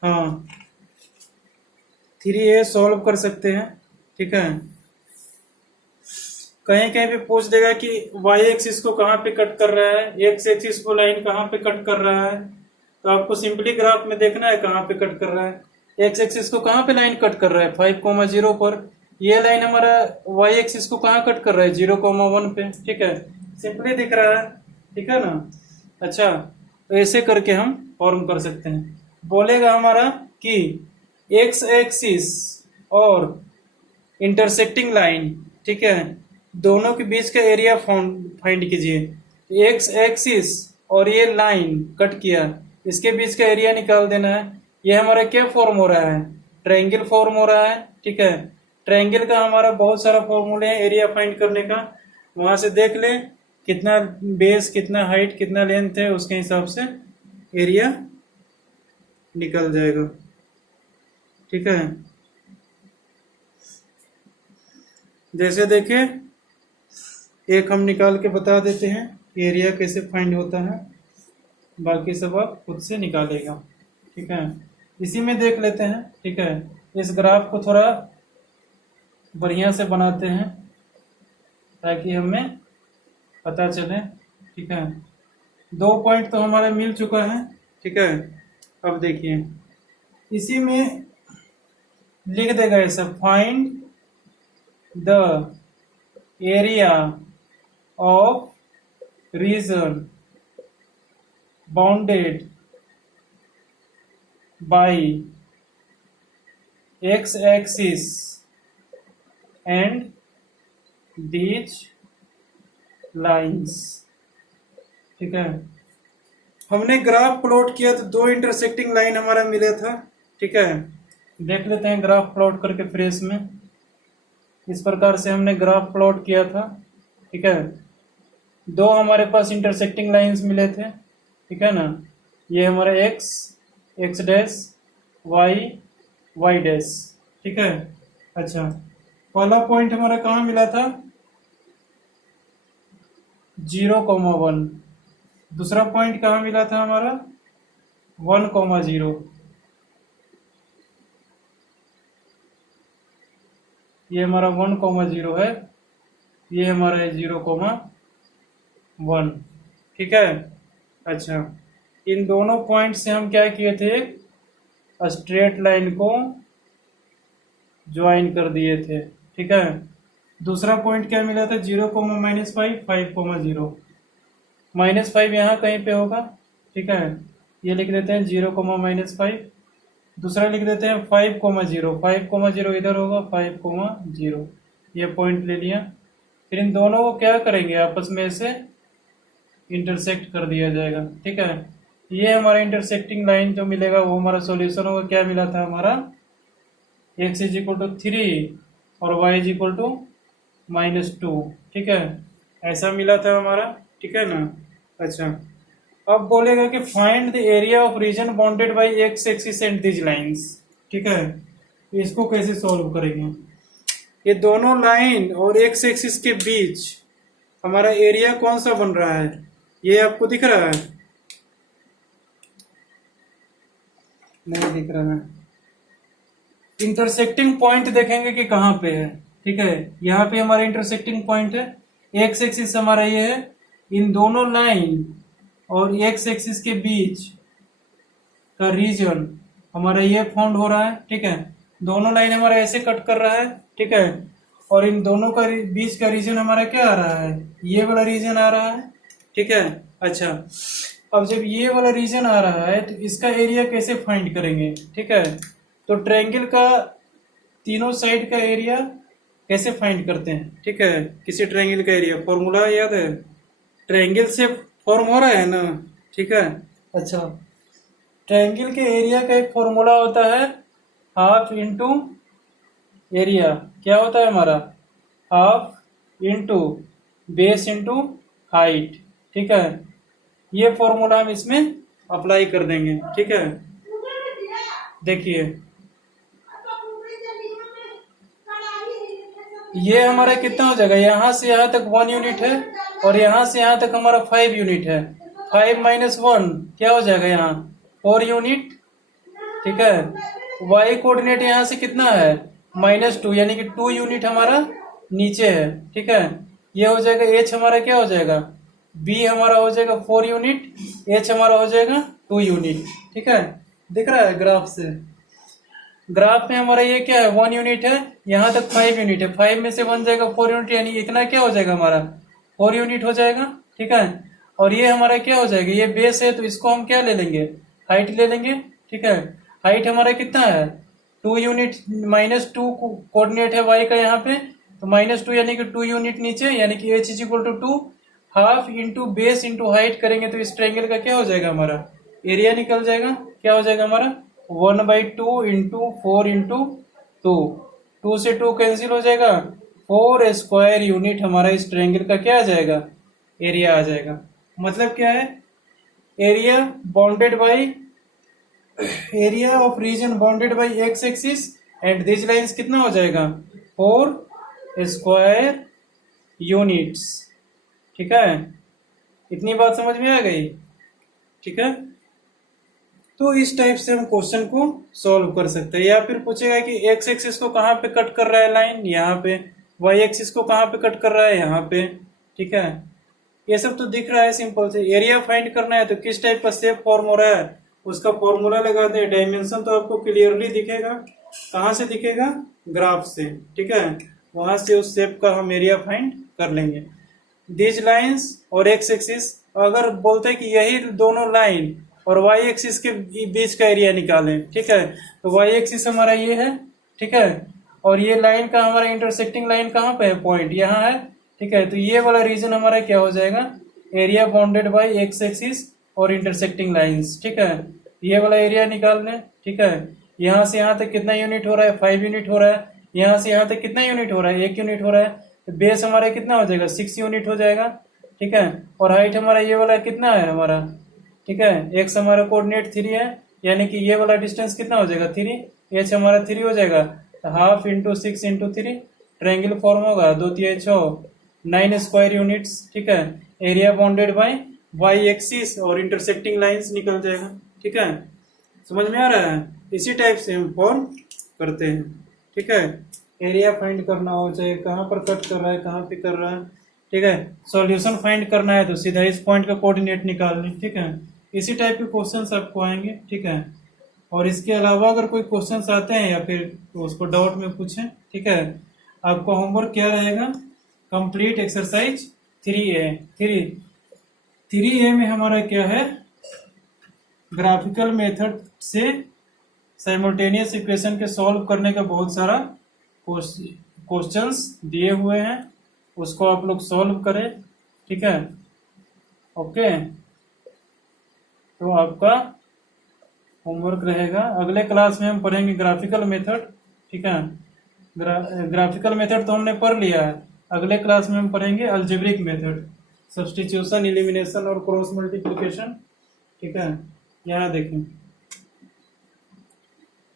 हाँ, 3a सॉल्व कर सकते हैं, ठीक है। कहीं कहीं पे पूछ देगा कि y एक्सिस को कहाँ पे कट कर रहा है, x एक्सिस को लाइन कहाँ पे कट कर रहा है, तो आपको सिंपली ग्राफ में देखना है कहाँ पे कट कर रहा है। एक्स एक्सिस को कहाँ पे लाइन कट कर रहा है 5,0 पर। ये लाइन हमारा वाई एक्सिस को कहाँ कट कर रहा है 0,1 पे। ठीक है, सिंपली दिख रहा है, ठीक है ना। अच्छा, तो ऐसे करके हम फॉर्म कर सकते हैं। बोलेगा हमारा कि एक्स एक्सिस और इंटरसेक्टिंग लाइन, ठीक है, दोनों के बीच का एरिया फाइंड कीजिए। एक्स एक्सिस और ये लाइन कट किया, इसके बीच का एरिया निकाल देना है। ये हमारा क्या फॉर्म हो रहा है, ट्रायंगल फॉर्म हो रहा है। ठीक है, ट्रायंगल का हमारा बहुत सारा फॉर्मूले है एरिया फाइंड करने का, वहां से देख ले कितना बेस, कितना हाइट, कितना लेंथ है, उसके हिसाब से एरिया निकल जाएगा। ठीक है, जैसे देखिए एक हम निकाल के बता देते हैं एरिया कैसे फाइंड होता है, बाकी सब आप खुद से निकालेगा। ठीक है, इसी में देख लेते हैं। ठीक है, इस ग्राफ को थोड़ा बढ़िया से बनाते हैं ताकि हमें पता चले। ठीक है, 2 पॉइंट तो हमारा मिल चुका है। ठीक है, अब देखिए इसी में लिख देगा ऐसा, find the area of reason bounded by x axis and these lines. ठीक है, हमने ग्राफ प्लॉट किया तो 2 इंटरसेक्टिंग लाइन हमारा मिला था। ठीक है, देख लेते हैं ग्राफ प्लॉट करके फ्रेश में। इस प्रकार से हमने ग्राफ प्लॉट किया था। ठीक है, 2 हमारे पास इंटरसेक्टिंग लाइंस मिले थे। ठीक है ना, ये हमारा x x dash, y y dash. ठीक है, अच्छा, पहला पॉइंट हमारा कहाँ मिला था 0,1। दूसरा पॉइंट कहाँ मिला था हमारा 1,0। ये हमारा 1,0 है, ये हमारा है 0,1। ठीक है, अच्छा, इन दोनों पॉइंट से हम क्या किए थे, स्ट्रेट लाइन को ज्वाइन कर दिए थे। ठीक है, दूसरा पॉइंट क्या मिला था 0,-5, 5,0। -5 यहाँ कहीं पे होगा। ठीक है, ये लिख देते हैं 0,-5। दूसरा लिख देते हैं 5,0, 5,0 इधर होगा, 5,0। ये पॉइंट ले लिया। फिर इन दोनों को क्या करेंगे, आपस में से इंटरसेक्ट कर दिया जाएगा। ठीक है, ये हमारा इंटरसेक्टिंग लाइन जो मिलेगा वो हमारा सॉल्यूशन होगा। क्या मिला था हमारा, x = 3 और y = -2। ठीक है, ऐसा मिला था हमारा। ठीक है ना, अच्छा, अब बोलेगा कि find the area of reason bounded by x axis and this lines. ठीक है, इसको कैसे सॉल्व करेंगे, ये दोनों लाइन और एक्स एक्सिस के बीच हमारा एरिया कौन सा बन रहा है, ये आपको दिख रहा है, नहीं दिख रहा है। इंटरसेक्टिंग पॉइंट देखेंगे कि कहाँ पे है। ठीक है, यहाँ पे हमारा इंटरसेक्टिंग पॉइंट है, एक्स एक्सिस हमारा ये है, इन दोनों लाइन और एक्स एक्सिस के बीच का रीजन हमारा ये फाउंड हो रहा है। ठीक है, दोनों लाइन हमारा ऐसे कट कर रहा है। ठीक है, और इन दोनों का बीच का रीजन हमारा क्या आ रहा है, ये वाला रीजन आ रहा है। ठीक है, अच्छा, अब जब ये वाला रीजन आ रहा है तो इसका एरिया कैसे फाइंड करेंगे। ठीक है, तो ट्रायंगल का तीनों साइड का एरिया कैसे फाइंड करते हैं। ठीक है, किसी ट्रायंगल का एरिया फॉर्मूला याद है, ट्रायंगल से फॉर्म हो रहा है ना। ठीक है, अच्छा, ट्रायंगल के एरिया का एक फॉर्मूला होता है हाफ इंटू एरिया। क्या होता है हमारा, half into base into height. ठीक है, ये फॉर्मूला हम इसमें अप्लाई कर देंगे। ठीक है, देखिए ये हमारा कितना हो जाएगा, यहाँ से यहाँ तक 1 यूनिट है और यहाँ से यहाँ तक हमारा 5 यूनिट है। 5 - 1 क्या हो जाएगा, यहाँ 4 यूनिट। ठीक है, y कोऑर्डिनेट यहाँ से कितना है -2, यानी कि 2 यूनिट हमारा नीचे है। ठीक है, ये हो जाएगा h हमारा क्या हो जाएगा बी हमारा हो जाएगा 4 यूनिट, एच हमारा हो जाएगा 2 यूनिट। ठीक है, दिख रहा है ग्राफ से? ग्राफ में हमारा ये क्या है, 1 यूनिट है, यहाँ तक 5 यूनिट है, 5 में से बन जाएगा 4 यूनिट, यानी इतना क्या हो जाएगा हमारा 4 यूनिट हो जाएगा। ठीक है, और ये हमारा क्या हो जाएगा, ये बेस है तो इसको हम क्या ले लेंगे, हाइट ले लेंगे। ठीक है, हाइट हमारा कितना है 2 यूनिट, -2 कोऑर्डिनेट है y का यहाँ पे, तो -2 यानी कि 2 यूनिट नीचे, यानी कि h is equal to 2, half into base into height करेंगे तो इस ट्रायंगल का क्या हो जाएगा, हमारा एरिया निकल जाएगा। क्या हो जाएगा हमारा 1/2 इंटू 4 इंटू 2, 2 से 2 कैंसिल हो जाएगा, 4 स्क्वायर यूनिट हमारा इस ट्रायंगल का क्या आ जाएगा, एरिया आ जाएगा। मतलब क्या है, area bounded by, area of reason bounded by x axis and this lines कितना हो जाएगा 4 स्क्वायर यूनिट्स। ठीक है, इतनी बात समझ में आ गई? ठीक है, तो इस टाइप से हम क्वेश्चन को सॉल्व कर सकते हैं। या फिर पूछेगा कि एक्स एक्सिस को कहाँ पे कट कर रहा है लाइन, यहाँ पे, वाई एक्सिस को कहाँ पे कट कर रहा है, यहाँ पे। ठीक है, ये सब तो दिख रहा है सिंपल से। एरिया फाइंड करना है तो किस टाइप का शेप फॉर्म हो रहा है उसका फॉर्मूला लगाते हैं। डायमेंशन तो आपको क्लियरली दिखेगा, कहाँ से दिखेगा, ग्राफ से। ठीक है, वहां से उस शेप का हम एरिया फाइंड कर लेंगे। दिस लाइंस और एक्स एक्सिस, अगर बोलते हैं कि यही दोनों लाइन और वाई एक्सिस के बीच का एरिया निकालें, ठीक है, तो वाई एक्सिस हमारा ये है। ठीक है, और ये लाइन का हमारा इंटरसेक्टिंग लाइन कहाँ पे है, पॉइंट यहाँ है। ठीक है, तो ये वाला रीजन हमारा क्या हो जाएगा, area bounded by x axis और इंटरसेक्टिंग लाइंस। ठीक है, ये वाला एरिया निकाल लें। ठीक है, यहाँ से यहाँ तक कितना यूनिट हो रहा है, 5 यूनिट हो रहा है। यहाँ से यहाँ तक कितना यूनिट हो रहा है, 1 यूनिट हो रहा है। तो बेस हमारा कितना हो जाएगा, 6 यूनिट हो जाएगा। ठीक है, और हाइट हमारा ये वाला कितना है हमारा, ठीक है, एक्स हमारा कोऑर्डिनेट 3 है, यानी कि ये वाला डिस्टेंस कितना हो जाएगा 3, एच हमारा 3 हो जाएगा। तो half into 6 into 3 triangle form होगा, 2 3 6 9 स्क्वायर यूनिट्स। ठीक है, area bounded by y axis और इंटरसेक्टिंग लाइंस निकल जाएगा। ठीक है, समझ में आ रहा है? इसी टाइप से हम फॉर्म करते हैं। ठीक है, एरिया फाइंड करना हो, चाहे कहाँ पर कट कर रहा है, कहाँ पे कर रहा है। ठीक है, सॉल्यूशन फाइंड करना है तो सीधा इस पॉइंट का कोऑर्डिनेट निकाल लें। ठीक है, इसी टाइप के क्वेश्चंस आपको आएंगे। ठीक है, और इसके अलावा अगर कोई क्वेश्चंस आते हैं या फिर तो उसको डाउट में पूछें। ठीक है, आपको होमवर्क क्या रहेगा, कंप्लीट एक्सरसाइज 3A। 3A में हमारा क्या है, ग्राफिकल मेथड से साइमल्टेनियस इक्वेशन के सॉल्व करने का बहुत सारा क्वेश्चंस दिए हुए हैं, उसको आप लोग सॉल्व करें। ठीक है, ओके, तो आपका होमवर्क रहेगा। अगले क्लास में हम पढ़ेंगे ग्राफिकल मेथड। ठीक है, ग्राफिकल मेथड तो हमने पढ़ लिया है, अगले क्लास में हम पढ़ेंगे अलजेब्रिक मेथड, सब्स्टिट्यूशन, एलिमिनेशन और क्रॉस मल्टीप्लिकेशन। ठीक है, यहाँ देखें,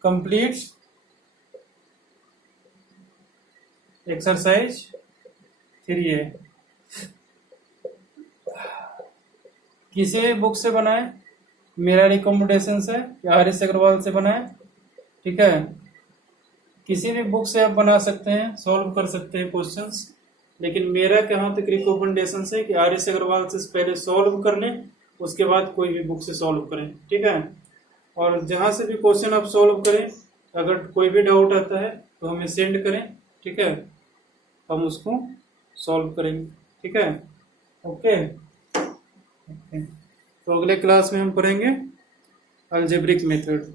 कंप्लीट एक्सरसाइज 3A किसी बुक से बनाए, मेरा रिकमेंडेशन से या आर एस अग्रवाल से बनाए। ठीक है, किसी भी बुक से आप बना सकते हैं, सॉल्व कर सकते हैं क्वेश्चंस, लेकिन मेरा कहाँ तक रिकमेंडेशन से कि आर एस अग्रवाल से पहले सॉल्व कर लें, उसके बाद कोई भी बुक से सॉल्व करें। ठीक है, और जहाँ से भी क्वेश्चन आप सॉल्व करें, अगर कोई भी डाउट आता है तो हमें सेंड करें। ठीक है, हम उसको सॉल्व करेंगे। ठीक है, ओके, तो अगले क्लास में हम पढ़ेंगे अलजेब्रिक मेथड।